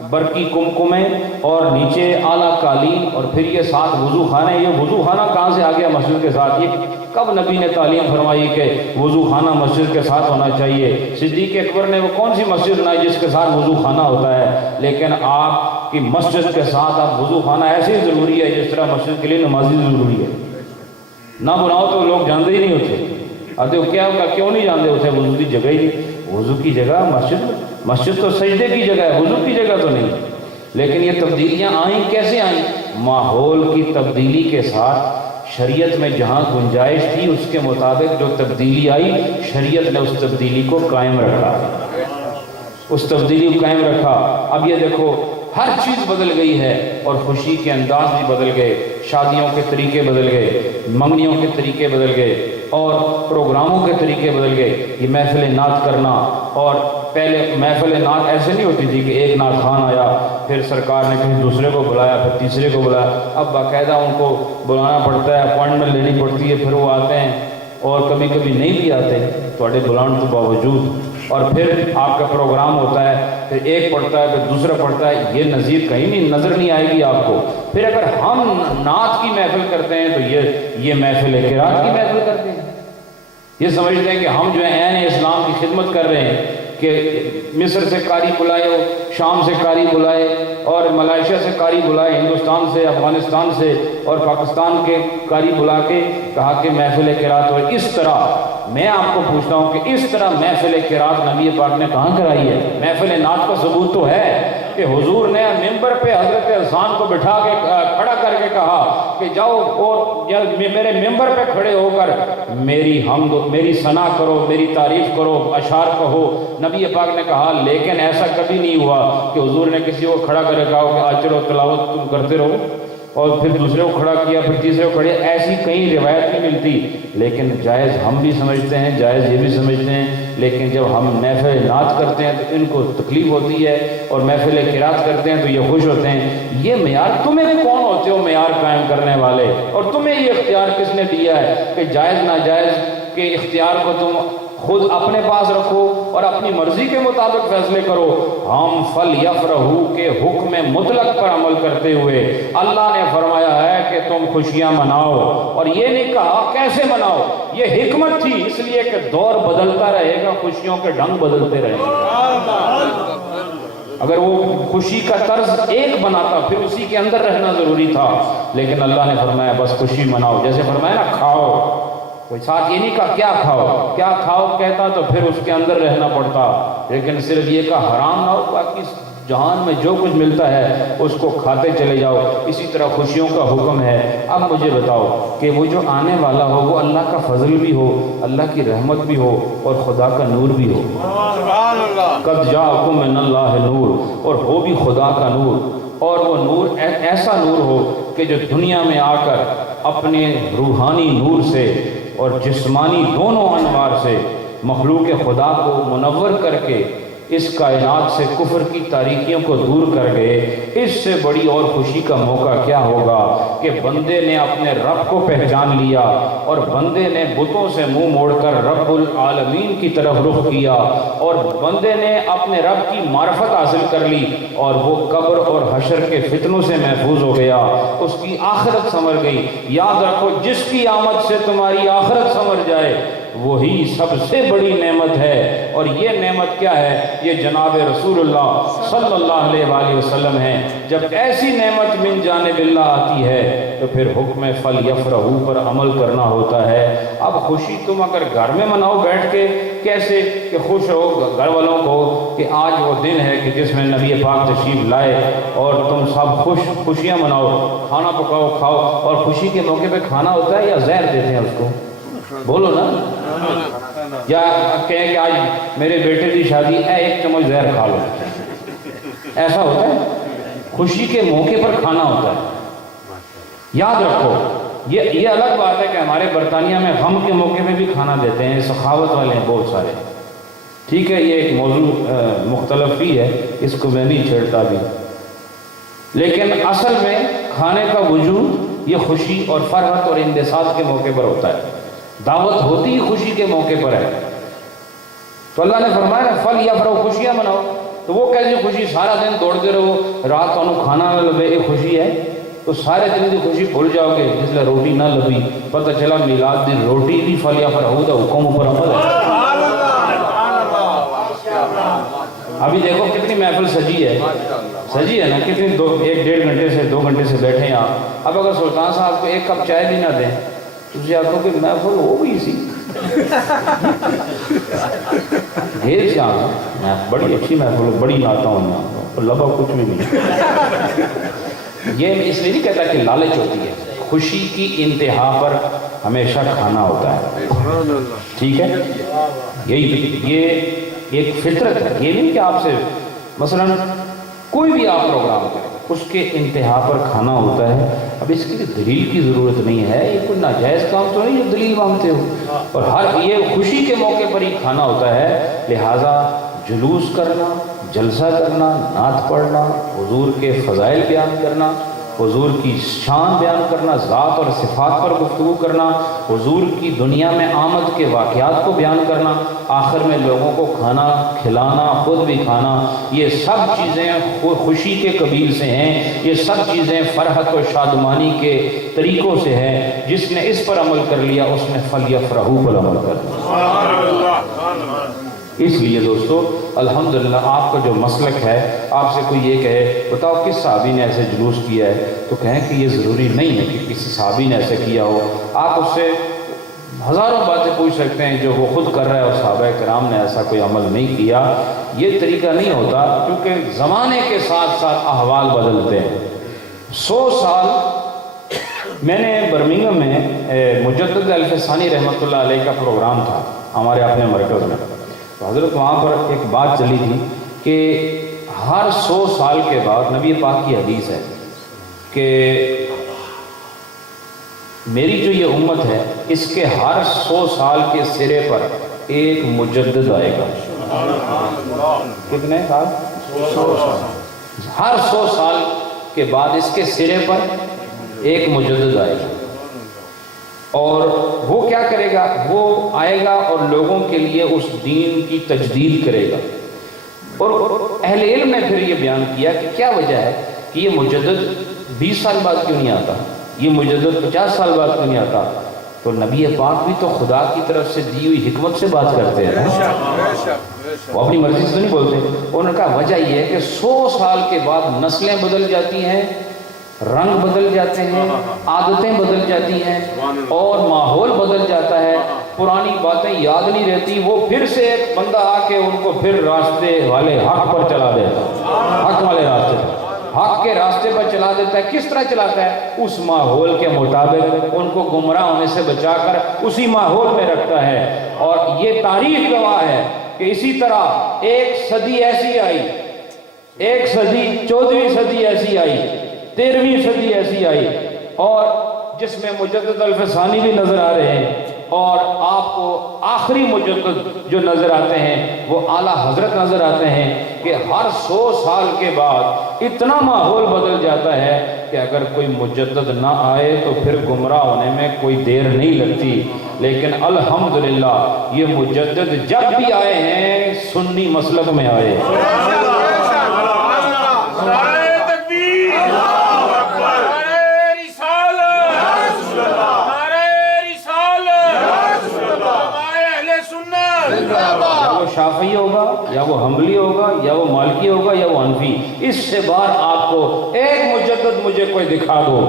برقی کمکمیں اور نیچے اعلیٰ قالین، اور پھر یہ ساتھ وضو خانے. یہ وضو خانہ کہاں سے آ گیا مسجد کے ساتھ؟ یہ کب نبی نے تعلیم فرمائی کہ وضو خانہ مسجد کے ساتھ ہونا چاہیے؟ صدیق اکبر نے وہ کون سی مسجد بنائی جس کے ساتھ وضو خانہ ہوتا ہے؟ لیکن آپ کی مسجد کے ساتھ آپ وضو خانہ ایسے ہی ضروری ہے جس طرح مسجد کے لیے نمازی ضروری ہے. نہ بناؤ تو لوگ جانتے ہی نہیں ہوتے. آتے کیا ہوگا، کیوں نہیں جانتے ہوتے؟ وضو کی جگہ ہی نہیں. وضو کی جگہ مسجد تو سجدے کی جگہ ہے، وضو کی جگہ تو نہیں. لیکن یہ تبدیلیاں آئیں کیسے آئیں؟ ماحول کی تبدیلی کے ساتھ. شریعت میں جہاں گنجائش تھی اس کے مطابق جو تبدیلی آئی، شریعت نے اس تبدیلی کو قائم رکھا، اس تبدیلی کو قائم رکھا. اب یہ دیکھو ہر چیز بدل گئی ہے، اور خوشی کے انداز بھی بدل گئے، شادیوں کے طریقے بدل گئے، منگنیوں کے طریقے بدل گئے، اور پروگراموں کے طریقے بدل گئے. یہ محفل نعت کرنا، اور پہلے محفل نعت ایسے نہیں ہوتی تھی کہ ایک نعت خان آیا، پھر سرکار نے کہیں دوسرے کو بلایا، پھر تیسرے کو بلایا. اب باقاعدہ ان کو بلانا پڑتا ہے، اپوائنٹمنٹ لینی پڑتی ہے، پھر وہ آتے ہیں، اور کبھی کبھی نہیں بھی آتے تھوڑے بلانے کے باوجود. اور پھر آپ کا پروگرام ہوتا ہے، پھر ایک پڑھتا ہے، پھر دوسرا پڑھتا ہے. یہ نظیر کہیں نہیں نظر نہیں آئے گی آپ کو. پھر اگر ہم نعت کی محفل کرتے ہیں تو یہ محفل قرات کی محفل کرتے ہیں. یہ سمجھتے ہیں کہ ہم جو ہے عین اسلام کی خدمت کر رہے ہیں، کہ مصر سے قاری بلائے ہو، شام سے قاری بلائے، اور ملائیشیا سے قاری بلائے، ہندوستان سے، افغانستان سے اور پاکستان کے قاری بلا کے کہا کہ محفل قرات ہو. اس طرح میں آپ کو پوچھتا ہوں کہ اس طرح محفل قرات نبی پاک نے کہاں کرائی ہے؟ محفل نعت کا ثبوت تو ہے کہ حضور نے ممبر پہ حضرت حسان کو بٹھا کے کھڑا کر کے کہا کہ جاؤ اور میرے ممبر پہ کھڑے ہو کر میری حمد میری ثنا کرو، میری تعریف کرو، اشعار کہو۔ نبی پاک نے کہا لیکن ایسا کبھی نہیں ہوا کہ حضور نے کسی کو کھڑا کر کے کہا کہ آج چلو تلاوت تم کرتے رہو، اور پھر دوسرے کو کھڑا کیا، پھر تیسرے کو کھڑے، ایسی کہیں روایت نہیں ملتی۔ لیکن جائز ہم بھی سمجھتے ہیں، جائز یہ بھی سمجھتے ہیں، لیکن جب ہم محفل نعت کرتے ہیں تو ان کو تکلیف ہوتی ہے، اور محفل قرات کرتے ہیں تو یہ خوش ہوتے ہیں۔ یہ معیار تمہیں کون ہوتے ہو معیار قائم کرنے والے؟ اور تمہیں یہ اختیار کس نے دیا ہے کہ جائز ناجائز کے اختیار کو تم خود اپنے پاس رکھو اور اپنی مرضی کے مطابق فیصلے کرو؟ ہم فلیفرحوا کے حکم مطلق پر عمل کرتے ہوئے اللہ نے فرمایا ہے کہ تم خوشیاں مناؤ، اور یہ نہیں کہا کیسے مناؤ، یہ حکمت تھی اس لیے کہ دور بدلتا رہے گا، خوشیوں کے ڈھنگ بدلتے رہیں گے۔ اگر وہ خوشی کا طرز ایک بناتا پھر اسی کے اندر رہنا ضروری تھا، لیکن اللہ نے فرمایا بس خوشی مناؤ۔ جیسے فرمایا نا کھاؤ، کوئی ساتھ یہ نہیں کہا کیا کھاؤ، کیا کھاؤ کہتا تو پھر اس کے اندر رہنا پڑتا، لیکن صرف یہ کہا حرام نہ ہو، باقی جہان میں جو کچھ ملتا ہے اس کو کھاتے چلے جاؤ۔ اسی طرح خوشیوں کا حکم ہے۔ اب مجھے بتاؤ کہ وہ جو آنے والا ہو وہ اللہ کا فضل بھی ہو، اللہ کی رحمت بھی ہو، اور خدا کا نور بھی ہو۔ سبحان اللہ۔ قد جاءکم من اللہ نور، اور ہو بھی خدا کا نور، اور وہ نور ایسا نور ہو کہ جو دنیا میں آ کر اپنے روحانی نور سے اور جسمانی دونوں انوار سے مخلوق خدا کو منور کر کے اس کائنات سے کفر کی تاریکیوں کو دور کر گئے۔ اس سے بڑی اور خوشی کا موقع کیا ہوگا کہ بندے نے اپنے رب کو پہچان لیا، اور بندے نے بتوں سے منہ موڑ کر رب العالمین کی طرف رخ کیا، اور بندے نے اپنے رب کی معرفت حاصل کر لی، اور وہ قبر اور حشر کے فتنوں سے محفوظ ہو گیا، اس کی آخرت سنور گئی۔ یاد رکھو جس کی آمد سے تمہاری آخرت سنور جائے وہی سب سے بڑی نعمت ہے، اور یہ نعمت کیا ہے؟ یہ جناب رسول اللہ صلی اللہ علیہ وآلہ وسلم ہے۔ جب ایسی نعمت من جانب اللہ آتی ہے تو پھر حکم فلیفرحوا پر عمل کرنا ہوتا ہے۔ اب خوشی تم اگر گھر میں مناؤ بیٹھ کے، کیسے کہ خوش ہو گھر والوں کو کہ آج وہ دن ہے کہ جس میں نبی پاک تشریف لائے، اور تم سب خوشیاں مناؤ، کھانا پکاؤ، کھاؤ۔ اور خوشی کے موقع پہ کھانا ہوتا ہے یا زہر دیتے ہیں اس کو؟ بولو نا، یا کہیں کہ آج میرے بیٹے کی شادی ہے، ایک چمچ زہر کھا لو، ایسا ہوتا ہے؟ خوشی کے موقع پر کھانا ہوتا ہے۔ یاد رکھو یہ الگ بات ہے کہ ہمارے برطانیہ میں غم کے موقع پہ بھی کھانا دیتے ہیں، سخاوت والے ہیں بہت سارے، ٹھیک ہے، یہ ایک موضوع مختلف ہی ہے، اس کو میں نہیں چھیڑتا بھی، لیکن اصل میں کھانے کا وجود یہ خوشی اور فرحت اور اندساط کے موقع پر ہوتا ہے۔ دعوت ہوتی ہی خوشی کے موقع پر ہے۔ تو اللہ نے فرمایا نا فلیفرحوا، خوشیاں مناؤ۔ تو وہ کیسی خوشی؟ سارا دن دوڑتے رہو، رات کو کھانا نہ لبے، یہ خوشی ہے؟ تو سارے دن کی خوشی بھول جاؤ گے، جس لئے روٹی نہ لبی، پتہ چلا میلاد دن روٹی بھی فلیفرحوا دا حکم اوپر عمل ہے۔ ابھی دیکھو کتنی محفل سجی ہے نا، کتنی ایک ڈیڑھ گھنٹے سے 2 گھنٹے سے بیٹھے ہیں آپ۔ اب اگر سلطان صاحب کو ایک کپ چائے بھی نہ دیں تو اسے آتا کہ محفل ہو گئی سی، ڈھیر سے آنا، بڑی اچھی محفل ہو، بڑی آتا ہوں میں، لبا کچھ بھی نہیں۔ یہ اس لیے نہیں کہتا کہ لالچ ہوتی ہے، خوشی کی انتہا پر ہمیشہ کھانا ہوتا ہے، ٹھیک ہے؟ یہ ایک فطرت ہے، یہ نہیں کہ آپ سے مثلا کوئی بھی آپ پروگرام کریں اس کے انتہا پر کھانا ہوتا ہے۔ اب اس کی دلیل کی ضرورت نہیں ہے، یہ کوئی ناجائز کام تو نہیں جو دلیل مانگتے ہو، اور ہر یہ خوشی کے موقع پر ہی کھانا ہوتا ہے۔ لہٰذا جلوس کرنا، جلسہ کرنا، نعت پڑھنا، حضور کے فضائل بیان کرنا، حضور کی شان بیان کرنا، ذات اور صفات پر گفتگو کرنا، حضور کی دنیا میں آمد کے واقعات کو بیان کرنا، آخر میں لوگوں کو کھانا کھلانا، خود بھی کھانا، یہ سب چیزیں خوشی کے قبیل سے ہیں، یہ سب چیزیں فرحت و شادمانی کے طریقوں سے ہیں۔ جس نے اس پر عمل کر لیا اس نے فلیفرحوا پر عمل کر لیا۔ اس لیے دوستو الحمدللہ آپ کا جو مسلک ہے، آپ سے کوئی یہ کہے بتاؤ کس صحابی نے ایسے جلوس کیا ہے، تو کہیں کہ یہ ضروری نہیں ہے کہ کسی صحابی نے ایسے کیا ہو۔ آپ اس سے ہزاروں باتیں پوچھ سکتے ہیں جو وہ خود کر رہا ہے اور صحابہ کرام نے ایسا کوئی عمل نہیں کیا. یہ طریقہ نہیں ہوتا کیونکہ زمانے کے ساتھ ساتھ احوال بدلتے ہیں. 100 سال میں نے برمنگھم میں مجدد الف ثانی رحمۃ اللہ علیہ کا پروگرام تھا ہمارے اپنے مرکز میں. تو حضرت وہاں پر ایک بات چلی تھی کہ ہر 100 سال کے بعد نبی پاک کی حدیث ہے کہ میری جو یہ امت ہے اس کے ہر 100 سال کے سرے پر ایک مجدد آئے گا. کتنے سال؟ 100 سال. ہر 100 سال کے بعد اس کے سرے پر ایک مجدد آئے گا. اور وہ کیا کرے گا؟ وہ آئے گا اور لوگوں کے لیے اس دین کی تجدید کرے گا. اور اہل علم نے پھر یہ بیان کیا کہ کیا وجہ ہے کہ یہ مجدد 20 سال بعد کیوں نہیں آتا، یہ مجدد 50 سال بعد کیوں نہیں آتا. تو نبی پاک بھی تو خدا کی طرف سے دی ہوئی حکمت سے بات کرتے ہیں، وہ اپنی مرضی سے تو نہیں بولتے. انہوں نے کہا وجہ یہ ہے کہ 100 سال کے بعد نسلیں بدل جاتی ہیں، رنگ بدل جاتے ہیں، عادتیں بدل جاتی ہیں اور ماحول بدل جاتا ہے. پرانی باتیں یاد نہیں رہتی، وہ پھر سے ایک بندہ آ کے ان کو پھر راستے والے حق پر چلا دیتا ہے، حق والے راستے پر، حق کے راستے پر چلا دیتا ہے. کس طرح چلاتا ہے؟ اس ماحول کے مطابق ان کو گمراہ ہونے سے بچا کر اسی ماحول میں رکھتا ہے. اور یہ تاریخ گواہ ہے کہ اسی طرح ایک صدی ایسی آئی، ایک صدی 14ویں صدی ایسی آئی، 13ویں صدی ایسی آئی، اور جس میں مجدد الف ثانی بھی نظر آ رہے ہیں. اور آپ کو آخری مجدد جو نظر آتے ہیں وہ اعلیٰ حضرت نظر آتے ہیں کہ ہر 100 سال کے بعد اتنا ماحول بدل جاتا ہے کہ اگر کوئی مجدد نہ آئے تو پھر گمراہ ہونے میں کوئی دیر نہیں لگتی. لیکن الحمدللہ یہ مجدد جب بھی آئے ہیں سنی مسلک میں آئے. یا وہ شافعی ہوگا یا وہ حنبلی ہوگا یا وہ مالکی ہوگا یا وہ حنفی، اس سے بعد آپ کو ایک مجدد مجھے کوئی دکھا دو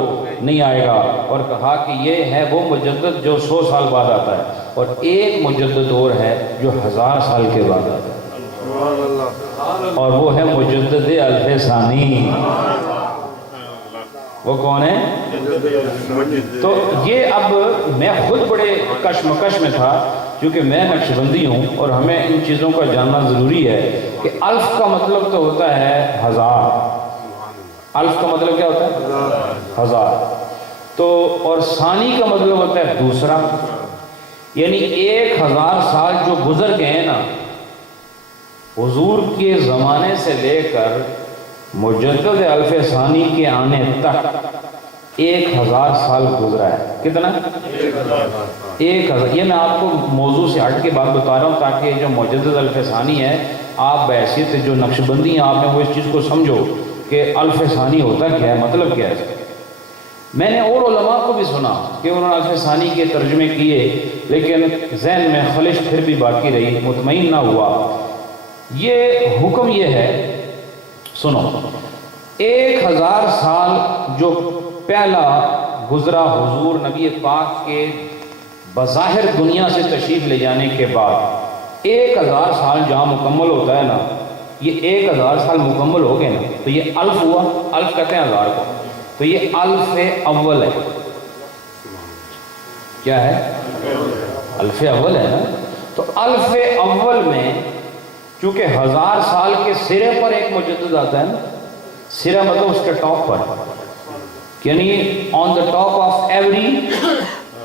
نہیں آئے گا. اور کہا کہ یہ ہے وہ مجدد جو 100 سال بعد آتا ہے، اور ایک مجدد اور ہے جو 1000 سال کے بعد آتا ہے، اور وہ ہے مجدد الف ثانی. وہ کون ہے؟ تو یہ اب میں خود بڑے کشمکش میں تھا کیونکہ میں نقشبندی ہوں اور ہمیں ان چیزوں کا جاننا ضروری ہے کہ الف کا مطلب تو ہوتا ہے 1000. الف کا مطلب کیا ہوتا ہے؟ 1000. تو اور ثانی کا مطلب ہوتا ہے دوسرا، یعنی 1000 سال جو گزر گئے نا حضور کے زمانے سے لے کر مجدد الف ثانی کے آنے تک 1000 سال گزرا ہے. کتنا؟ 1000. یہ میں آپ کو موضوع سے ہٹ کے بات بتا رہا ہوں تاکہ جو مجدد الف ثانی ہے آپ بحیثیت جو نقشبندی ہیں آپ نے وہ اس چیز کو سمجھو کہ الف ثانی ہوتا کیا ہے، مطلب کیا ہے. میں نے اور علماء کو بھی سنا کہ انہوں نے الف ثانی کے ترجمے کیے لیکن ذہن میں خلش پھر بھی باقی رہی، مطمئن نہ ہوا. یہ حکم یہ ہے، سنو، 1000 سال جو پہلا گزرا حضور نبی پاک کے بظاہر دنیا سے تشریف لے جانے کے بعد 1000 سال جہاں مکمل ہوتا ہے نا، یہ 1000 سال مکمل ہو گئے نا تو یہ الف ہوا. الف کہتے ہیں 1000 کو، تو یہ الف اول ہے. کیا ہے؟ الف اول ہے نا. تو الف اول میں چونکہ 1000 سال کے سرے پر ایک مجدد آتا ہے نا، سرا مطلب اس کے ٹاپ پر، یعنی on the top of every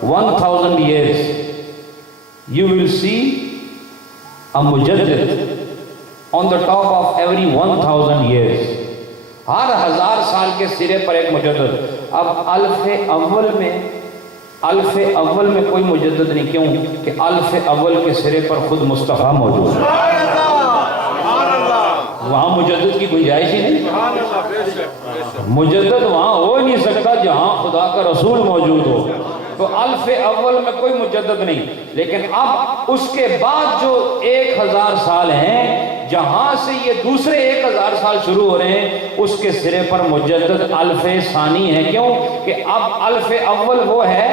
1000 years you will see a mujaddid on the top of every 1000 years. ہر 1000 سال کے سرے پر ایک مجدد. اب الف اول میں کوئی مجدد نہیں. کیوں کہ الف اول کے سرے پر خود مصطفیٰ موجود ہے، وہاں مجدد کی گنجائش ہی نہیں. مجدد وہاں ہو ہی نہیں سکتا جہاں خدا کا رسول موجود ہو. تو الف اول میں کوئی مجدد نہیں. لیکن اب اس کے بعد جو 1000 سال ہیں جہاں سے یہ دوسرے 1000 سال شروع ہو رہے ہیں اس کے سرے پر مجدد الف ثانی ہے. کیوں کہ اب الف اول وہ ہے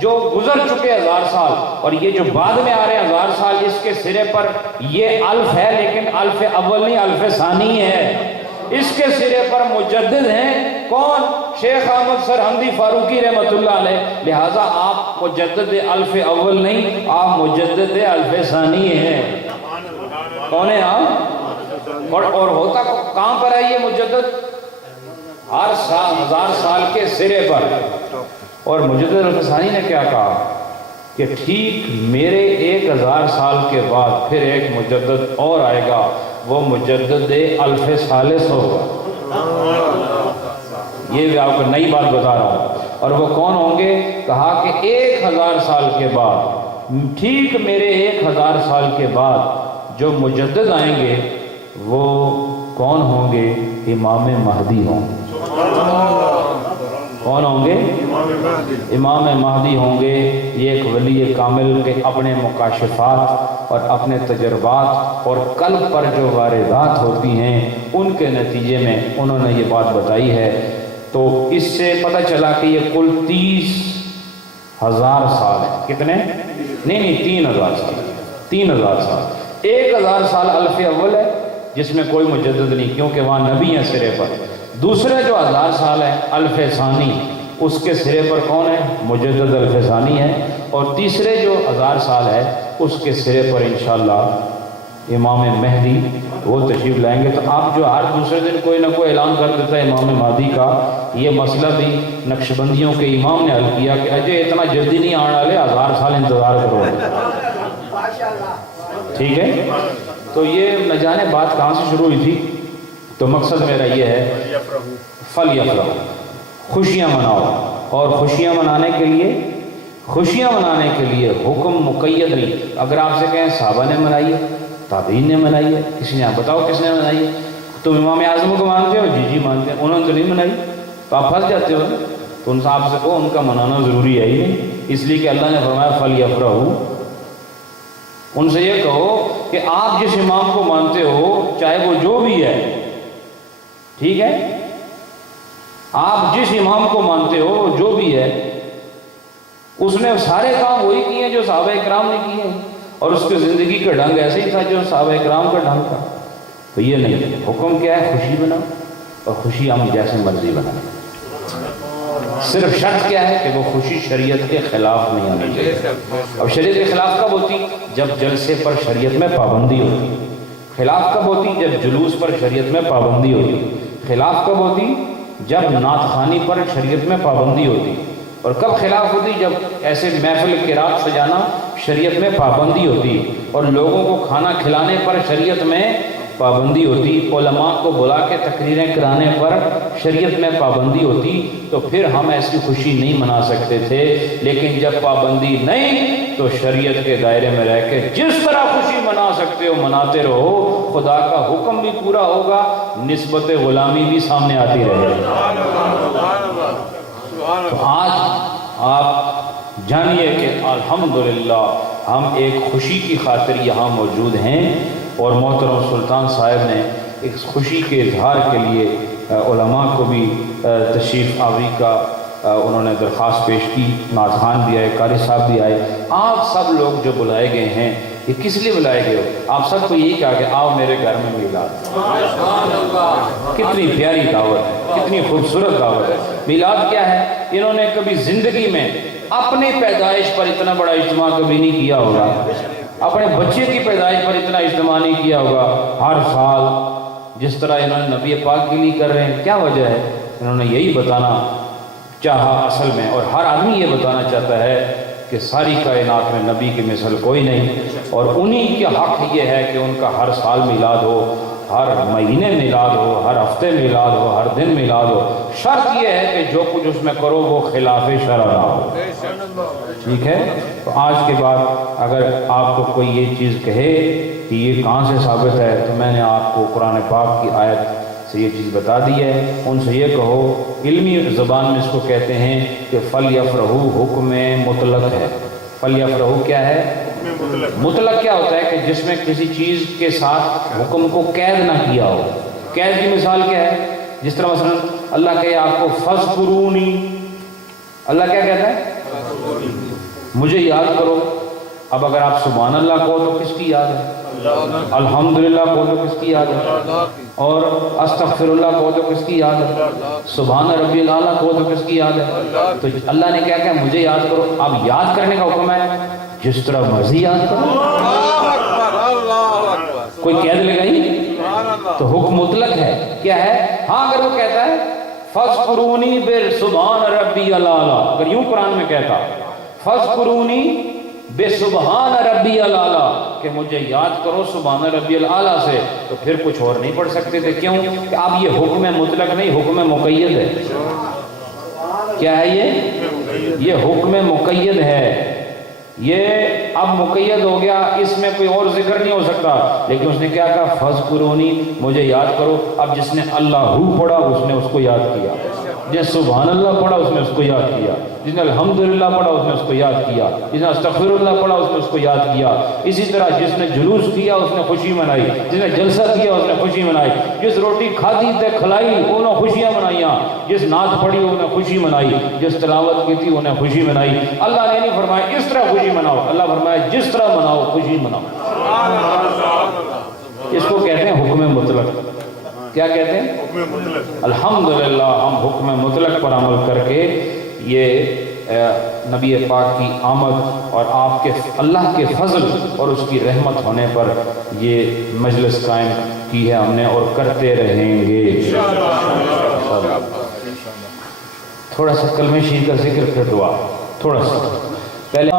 جو گزر چکے 1000 سال، اور یہ جو بعد میں آ رہے ہیں 1000 سال، اس کے سرے پر یہ الف ہے، لیکن الف اول نہیں، الف ثانی ہے۔ اس کے سرے پر مجدد ہیں کون؟ شیخ احمد سرہندی فاروقی رحمۃ اللہ علیہ۔ لہٰذا آپ مجدد الف اول نہیں، آپ مجدد الف ثانی ہیں۔ کون ہے آپ؟ اور ہوتا کہاں پر ہے یہ مجدد؟ ہر سال 1000 سال کے سرے پر۔ اور مجدد الف ثانی نے کیا کہا کہ ٹھیک میرے 1000 سال کے بعد پھر ایک مجدد اور آئے گا، وہ مجدد الف ثالث ہوگا۔ یہ بھی آپ کو نئی بات بتا رہا ہوں۔ اور وہ کون ہوں گے؟ کہا کہ 1000 سال کے بعد، ٹھیک میرے 1000 سال کے بعد جو مجدد آئیں گے وہ کون ہوں گے؟ امام مہدی ہوں۔ کون ہوں گے؟ امام مہدی ہوں گے۔ یہ ایک ولی کامل کے اپنے مکاشفات اور اپنے تجربات اور قلب پر جو واردات ہوتی ہیں ان کے نتیجے میں انہوں نے یہ بات بتائی ہے۔ تو اس سے پتہ چلا کہ یہ کل 30,000 سال ہیں۔ کتنے؟ نہیں 3000 سال۔ 3000 سال۔ 1000 سال الف اول ہے جس میں کوئی مجدد نہیں، کیونکہ وہاں نبی ہیں سرے پر۔ دوسرے جو 1000 سال ہے الف ثانی، اس کے سرے پر کون ہے؟ مجدد الف ثانی ہے۔ اور تیسرے جو 1000 سال ہے اس کے سرے پر انشاءاللہ امام مہدی وہ تشریف لائیں گے۔ تو آپ جو ہر دوسرے دن کوئی نہ کوئی اعلان کر دیتا ہے امام مہدی کا، یہ مسئلہ بھی نقشبندیوں کے امام نے حل کیا کہ اجے اتنا جلدی نہیں آنے والے، 1000 سال انتظار کرو۔ ٹھیک ہے؟ تو یہ نہ جانے بات کہاں سے شروع ہوئی تھی، تو مقصد میرا یہ ہے فَلْيَفْرَحُوا، خوشیاں مناؤ۔ اور خوشیاں منانے کے لیے حکم مقید نہیں۔ اگر آپ سے کہیں صحابہ نے منائی ہے، تابعین نے منائی ہے، کسی نے آپ بتاؤ کس نے منائی ہے؟ تم امام اعظم کو مانتے ہو؟ جی مانتے ہیں۔ انہوں نے تو نہیں منائی، تو آپ پھنس جاتے ہو نا۔ تو ان صاحب سے کہو ان کا منانا ضروری ہے ہی نہیں، اس لیے کہ اللہ نے فرمایا فَلْيَفْرَحُوا۔ ان سے یہ کہو کہ آپ جس امام کو مانتے ہو چاہے وہ جو بھی ہے، ٹھیک ہے، آپ جس امام کو مانتے ہو جو بھی ہے، اس نے سارے کام وہی کیے ہیں جو صحابہ اکرام نے کیے ہیں، اور اس کی زندگی کا ڈھنگ ایسے ہی تھا جو صحابہ اکرام کا ڈھنگ تھا۔ تو یہ نہیں، حکم کیا ہے؟ خوشی بناؤ، اور خوشی ہم جیسے مرضی بنائیں۔ صرف شرط کیا ہے کہ وہ خوشی شریعت کے خلاف نہیں آنی چاہیے۔ اب شریعت کے خلاف کب ہوتی؟ جب جلسے پر شریعت میں پابندی ہوتی۔ خلاف کب ہوتی؟ جب جلوس پر شریعت میں پابندی ہوتی۔ خلاف کب ہوتی؟ جب نعت خوانی پر شریعت میں پابندی ہوتی۔ اور کب خلاف ہوتی؟ جب ایسے محفل قرات سجانا شریعت میں پابندی ہوتی، اور لوگوں کو کھانا کھلانے پر شریعت میں پابندی ہوتی، علماء کو بلا کے تقریریں کرانے پر شریعت میں پابندی ہوتی، تو پھر ہم ایسی خوشی نہیں منا سکتے تھے۔ لیکن جب پابندی نہیں تو شریعت کے دائرے میں رہ کے جس طرح خوشی منا سکتے ہو مناتے رہو، خدا کا حکم بھی پورا ہوگا، نسبت غلامی بھی سامنے آتی رہے۔ تو آج آپ جانیے کہ الحمدللہ ہم ایک خوشی کی خاطر یہاں موجود ہیں، اور محترم سلطان صاحب نے اس خوشی کے اظہار کے لیے علماء کو بھی تشریف آوری کا انہوں نے درخواست پیش کی۔ نعت خوان بھی آئے، قاری صاحب بھی آئے۔ آپ سب لوگ جو بلائے گئے ہیں یہ کس لیے بلائے گئے ہو؟ آپ سب کو یہی کہا کہ آؤ میرے گھر میں میلاد۔ کتنی پیاری دعوت ہے، کتنی خوبصورت دعوت ہے۔ میلاد کیا ہے؟ انہوں نے کبھی زندگی میں اپنی پیدائش پر اتنا بڑا اجتماع کبھی نہیں کیا ہوگا، اپنے بچے کی پیدائش پر اتنا اجتماع نہیں کیا ہوگا۔ ہر سال جس طرح انہوں نے نبی پاک کے لیے کر رہے ہیں، کیا وجہ ہے؟ انہوں نے یہی بتانا چاہا اصل میں، اور ہر آدمی یہ بتانا چاہتا ہے کہ ساری کائنات میں نبی کی مثل کوئی نہیں، اور انہی کے حق یہ ہے کہ ان کا ہر سال میلاد ہو، ہر مہینے میلاد ہو، ہر ہفتے میلاد ہو، ہر دن میلاد ہو۔ شرط یہ ہے کہ جو کچھ اس میں کرو وہ خلاف شرع نہ ہو۔ ٹھیک ہے؟ تو آج کے بعد اگر آپ کو کوئی یہ چیز کہے کہ یہ کہاں سے ثابت ہے، تو میں نے آپ کو قرآن پاک کی آیت سے یہ چیز بتا دی ہے۔ ان سے یہ کہو، علمی زبان میں اس کو کہتے ہیں کہ فَلْيَفْرَحُوا حکم مطلق ہے۔ فَلْيَفْرَحُوا کیا ہے؟ مطلق کیا ہوتا ہے؟ کہ جس میں کسی چیز کے ساتھ حکم کو قید نہ کیا ہو۔ قید کی مثال کیا ہے؟ جس طرح مثلا اللہ کہے آپ کو فَاذْكُرُونِی، اللہ کیا کہتا ہے؟ مجھے یاد کرو. اب اگر آپ سبحان اللہ کہو تو کس کی یاد ہے؟ الحمدللہ کہو تو کس کی یاد ہے؟ اور استغفر اللہ کہو تو کس کی یاد ہے؟ سبحان ربی الاعلیٰ کہو تو کس کی یاد ہے؟ تو اللہ نے کیا کہا مجھے یاد کرو. اب یاد کرنے کا حکم ہے جس طرح مرضی یاد کرو. کوئی قید لگائی تو حکم مطلق ہے. کیا ہے؟ ہاں اگر وہ کہتا ہے فَاذْكُرُونِي بِسُبْحَانَ رَبِّيَ الْأَعْلَىٰ، اگر یوں قرآن میں کہتا فَاذْكُرُونِي بِسُبْحَانَ رَبِّيَ الْأَعْلَىٰ کہ مجھے یاد کرو سبحان ربی الاعلیٰ سے، تو پھر کچھ اور نہیں پڑھ سکتے تھے. کیوں کہ اب یہ حکم مطلق نہیں، حکم مقید ہے. کیا ہے یہ حکم مقید ہے. یہ اب مقید ہو گیا، اس میں کوئی اور ذکر نہیں ہو سکتا. لیکن اس نے کیا کہا فَاذْكُرُونِی مجھے یاد کرو. اب جس نے اللہ پڑھا اس نے اس کو یاد کیا، جس سبحان اللہ پڑھا اس نے اس کو یاد کیا، جس نے الحمدللہ پڑھا اس نے اس کو یاد کیا، جس نے استغفر اللہ پڑھا اس نے اس کو یاد کیا. اسی طرح جس نے جلوس کیا اس نے خوشی منائی، جس نے جلسہ کیا اس نے خوشی منائی، جس روٹی کھادی تے کھلائی انہوں نے خوشیاں منائیاں، جس نعت پڑھی انہوں نے خوشی منائی، جس تلاوت کی تھی انہیں خوشی منائی. اللہ نے نہیں فرمایا اس طرح خوشی مناؤ، اللہ فرمایا جس طرح مناؤ خوشی مناؤ. اس کو کہتے ہیں حکم مطلق. کیا کہتے ہیں؟ الحمدللہ ہم حکم مطلق پر عمل کر کے یہ نبی پاک کی آمد اور آپ کے اللہ کے فضل اور اس کی رحمت ہونے پر یہ مجلس قائم کی ہے ہم نے، اور کرتے رہیں گے. تھوڑا سا کلمہ شریف کا ذکر پھر دعا. تھوڑا سا پہلے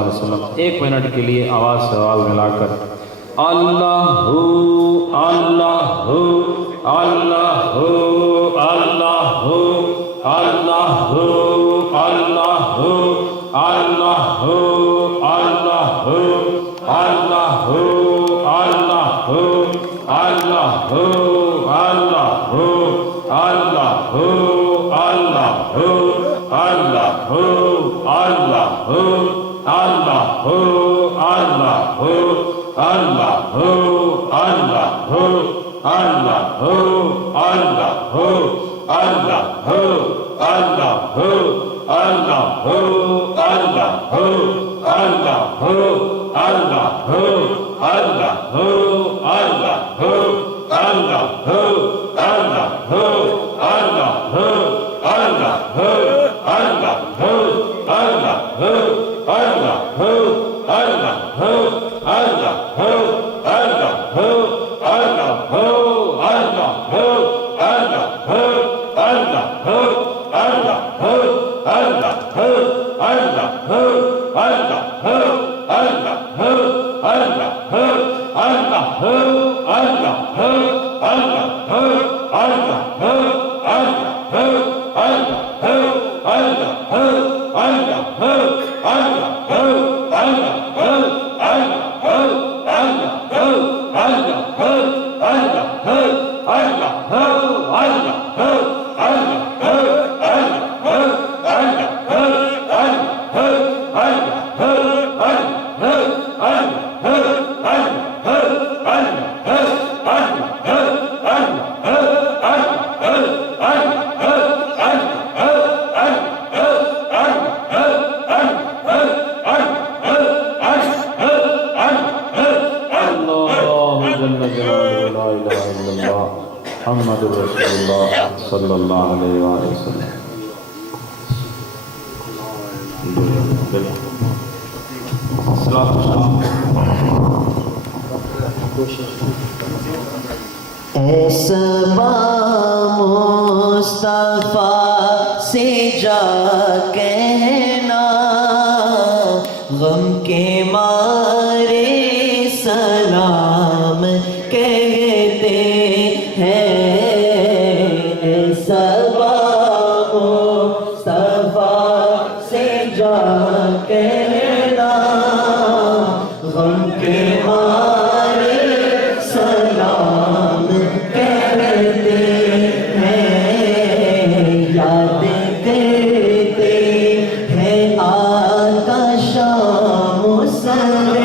علیہ وسلم 1 منٹ کے لیے آواز سے آواز ملا کر اللہ اللہ اللہ اللہ اللہ اللہ اللہ محمد رسول اللہ صلی اللہ علیہ وآلہ وسلم. ایسا مصطفیٰ سے جا کہنا غم کے مارے سلام کہتے ہیں. ایسا مصطفیٰ سے جا کہنا غم کے مارے سلام کہتے ہیں. یاد کرتے ہیں آقا شام و سحر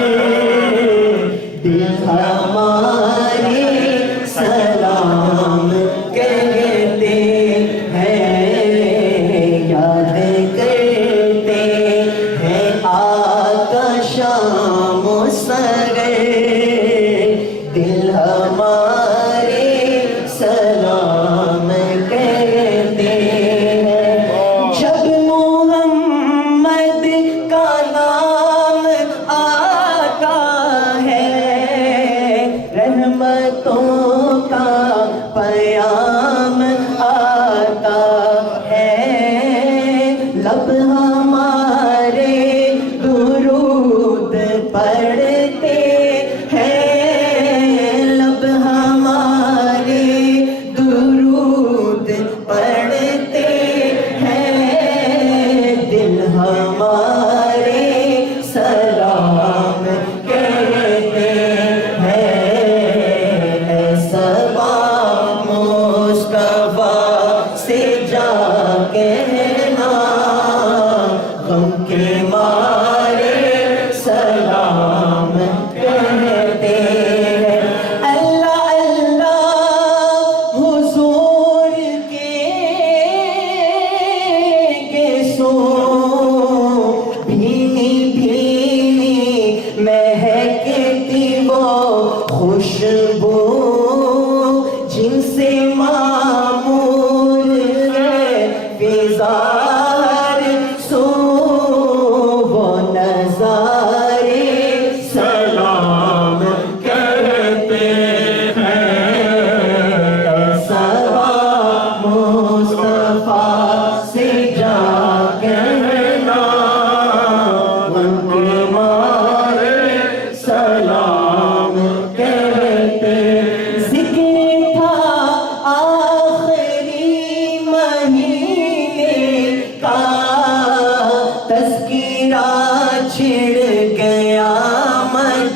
دل ہمارے سلام کہتے ہیں. یاد کرتے ہیں آقا شام و سحر دل ہمارے سلام کہتے ہیں. جب محمد کا نام آتا ہے رحمتوں کا پیام آتا ہے. لب ہمارے درود پڑھتے ہیں. لب ہمارے درود پڑھتے ہیں. دل ہمارے سلام کہتے ہیں. ایسا مصطفیٰ سے جا کہنا غم کے مارے سلام کہتے ہیں. اللہ اللہ حضور کے سو بھینی بھینی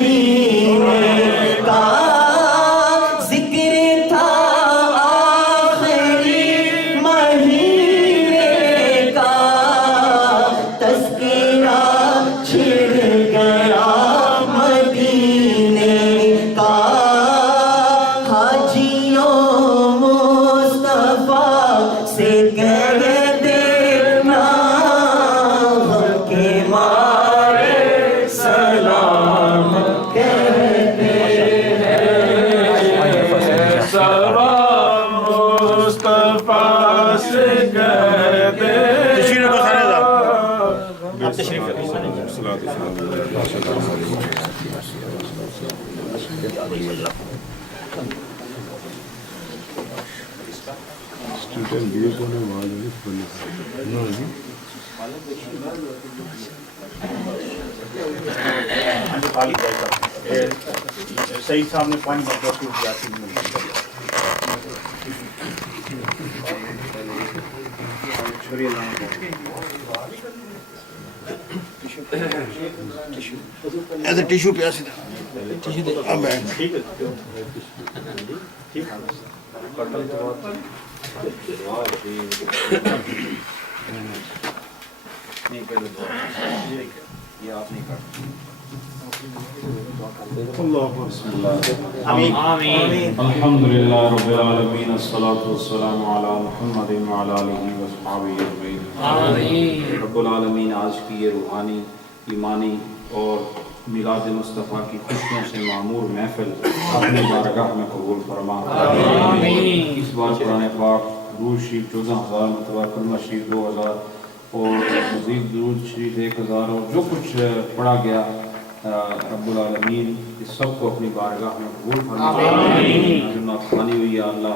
مدینے کا ذکر تھا آخری مہینے کا تذکرہ چھڑ گیا مدینے کا حاجیوں مصطفیٰ سے کہہ دینا غم کے مارے سلام کہتے ہیں سلام مصطفیٰ سے کہتے سعید صاحب نے پوائنٹ بتا دیا ٹیشو پہ ٹھیک ہے الحمد للہ رب العالمین الصلاۃ والسلام علی محمد وعلی آلہ وصحبہ اجمعین. رب العالمین آج کی یہ روحانی ایمانی اور میلاد مصطفیٰ کی خوشیوں سے معمور محفل اپنے بارگاہ میں قبول فرما. اس بار قرآن پاک درود شریف 14,000 مرتبہ کلمہ شریف 2,000 اور مزید درود شریف 1,000 اور جو کچھ پڑھا گیا رب العالمین اس سب کو اپنی بارگاہ میں قبول فرما. جو نعتخوانی ہوئی یا اللہ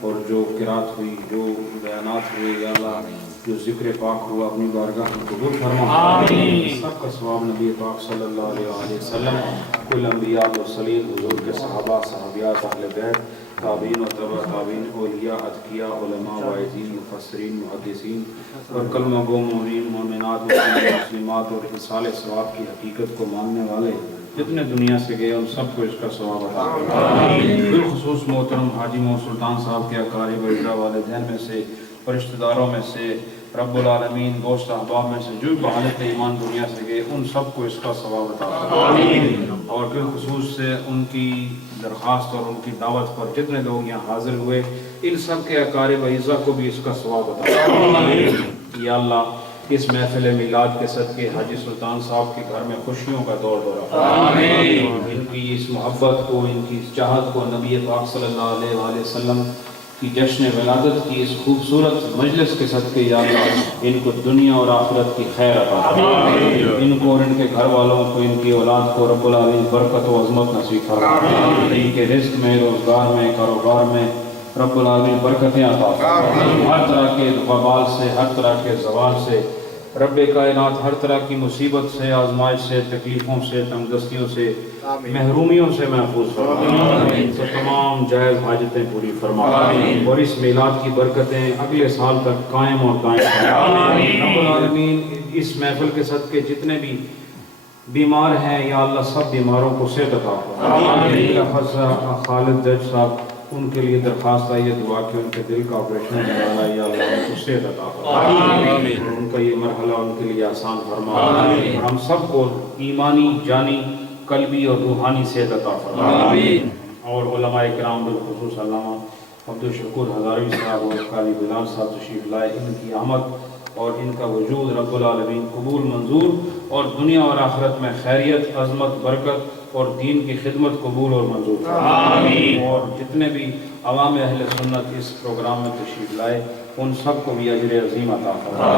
اور جو قرات ہوئی جو بیانات ہوئے یا اللہ جو ذکر پاک ہوا اپنی بارگاہ میں قبول فرما. سب کا ثواب نبی پاک صلی اللہ علیہ وسلم کل انبیاء مرسلین حضور کے صحابہ صحابیات اہل بیت تابعین و تبع تابعین اولیاء اتقیاء علماء واعظین مفسرین محدثین اور کلمہ گو مومنین مومنات مسلمات اور اصال ثواب کی حقیقت کو ماننے والے جتنے دنیا سے گئے ان سب کو اس کا ثواب عطا فرمائے. بالخصوص محترم حاجی محمد سلطان صاحب کے اقارب و اجزا والدین میں سے اور رشتہ داروں میں سے رب العالمین دوست احباب میں سے جو بحالت ایمان دنیا سے گئے ان سب کو اس کا ثواب عطا فرمائے. اور بالخصوص سے ان کی درخواست اور ان کی دعوت پر جتنے لوگ یہاں حاضر ہوئے ان سب کے اقارب و اعزا کو بھی اس کا ثواب عطا فرمائے. یا اللہ اس محفل میلاد کے صدقے حاجی سلطان صاحب کے گھر میں خوشیوں کا دور دورہ ان کی اس محبت کو ان کی اس چاہت کو نبی پاک صلی اللہ علیہ وآلہ وسلم کی جشن ولادت کی اس خوبصورت مجلس کے صدقے یا اللہ ان کو دنیا اور آخرت کی خیر عطا فرما. ان کو اور ان کے گھر والوں کو ان کی اولاد کو رب العالمین برکت و عظمت نصیب فرما. ان کے رزق میں روزگار میں کاروبار میں رب العالمین برکتیں عطا فرما. ہر طرح کے وبال سے ہر طرح کے زوال سے رب کائنات ہر طرح کی مصیبت سے آزمائش سے تکلیفوں سے تنگدستیوں سے محرومیوں سے محفوظ فرما. تو تمام جائز حاجتیں پوری فرما اور اس میلاد کی برکتیں اگلے سال تک قائم اور قائم فرما. رب العالمین اس محفل کے صدقے جتنے بھی بیمار ہیں یا اللہ سب بیماروں کو صحت عطا فرما. خالد جج صاحب ان کے لیے درخواست آئی ہے دعا کہ ان کے دل کا آپریشن کروانا یا اللہ ان کو صحت عطا فرما. ان کا یہ مرحلہ ان کے لیے آسان فرما. ہم سب کو ایمانی جانی قلبی اور روحانی صحت عطا فرما. اور علماء کرام بالخصوص علامہ عبدالشکور ہزاروی صاحب اور قاضی بلال صاحب تشریف لائے ان کی آمد اور ان کا وجود رب العالمین قبول منظور اور دنیا اور آخرت میں خیریت عظمت برکت اور دین کی خدمت قبول اور منظور آمین. اور جتنے بھی عوام اہل سنت اس پروگرام میں تشریف لائے ان سب کو بھی اجر عظیم عطا فرما.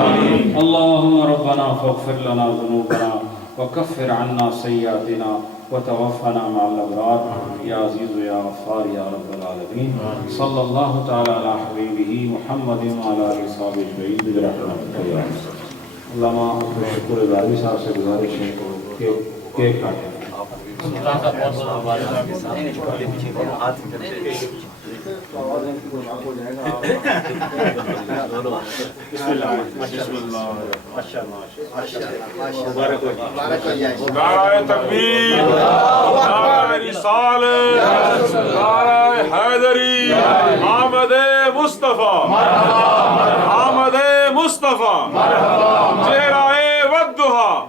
اللہم ربنا فاغفر لنا ذنوبنا وکفر عنا سیئاتنا وتوفنا مع الابرار یا عزیز یا غفار یا رب العالمین. صلی اللہ تعالی علی حبیبہ محمد وعلی آلہ وصحبہ اجمعین برحمتک یا ارحم. علامہ عبدالشکور ہزاروی صاحب سے گزارش ہے کہ کیک کاٹیں. نعرہ تکبیر نعرہ حیدری آمد مصطفیٰ آمد مصطفیٰ چہرہ والضحیٰ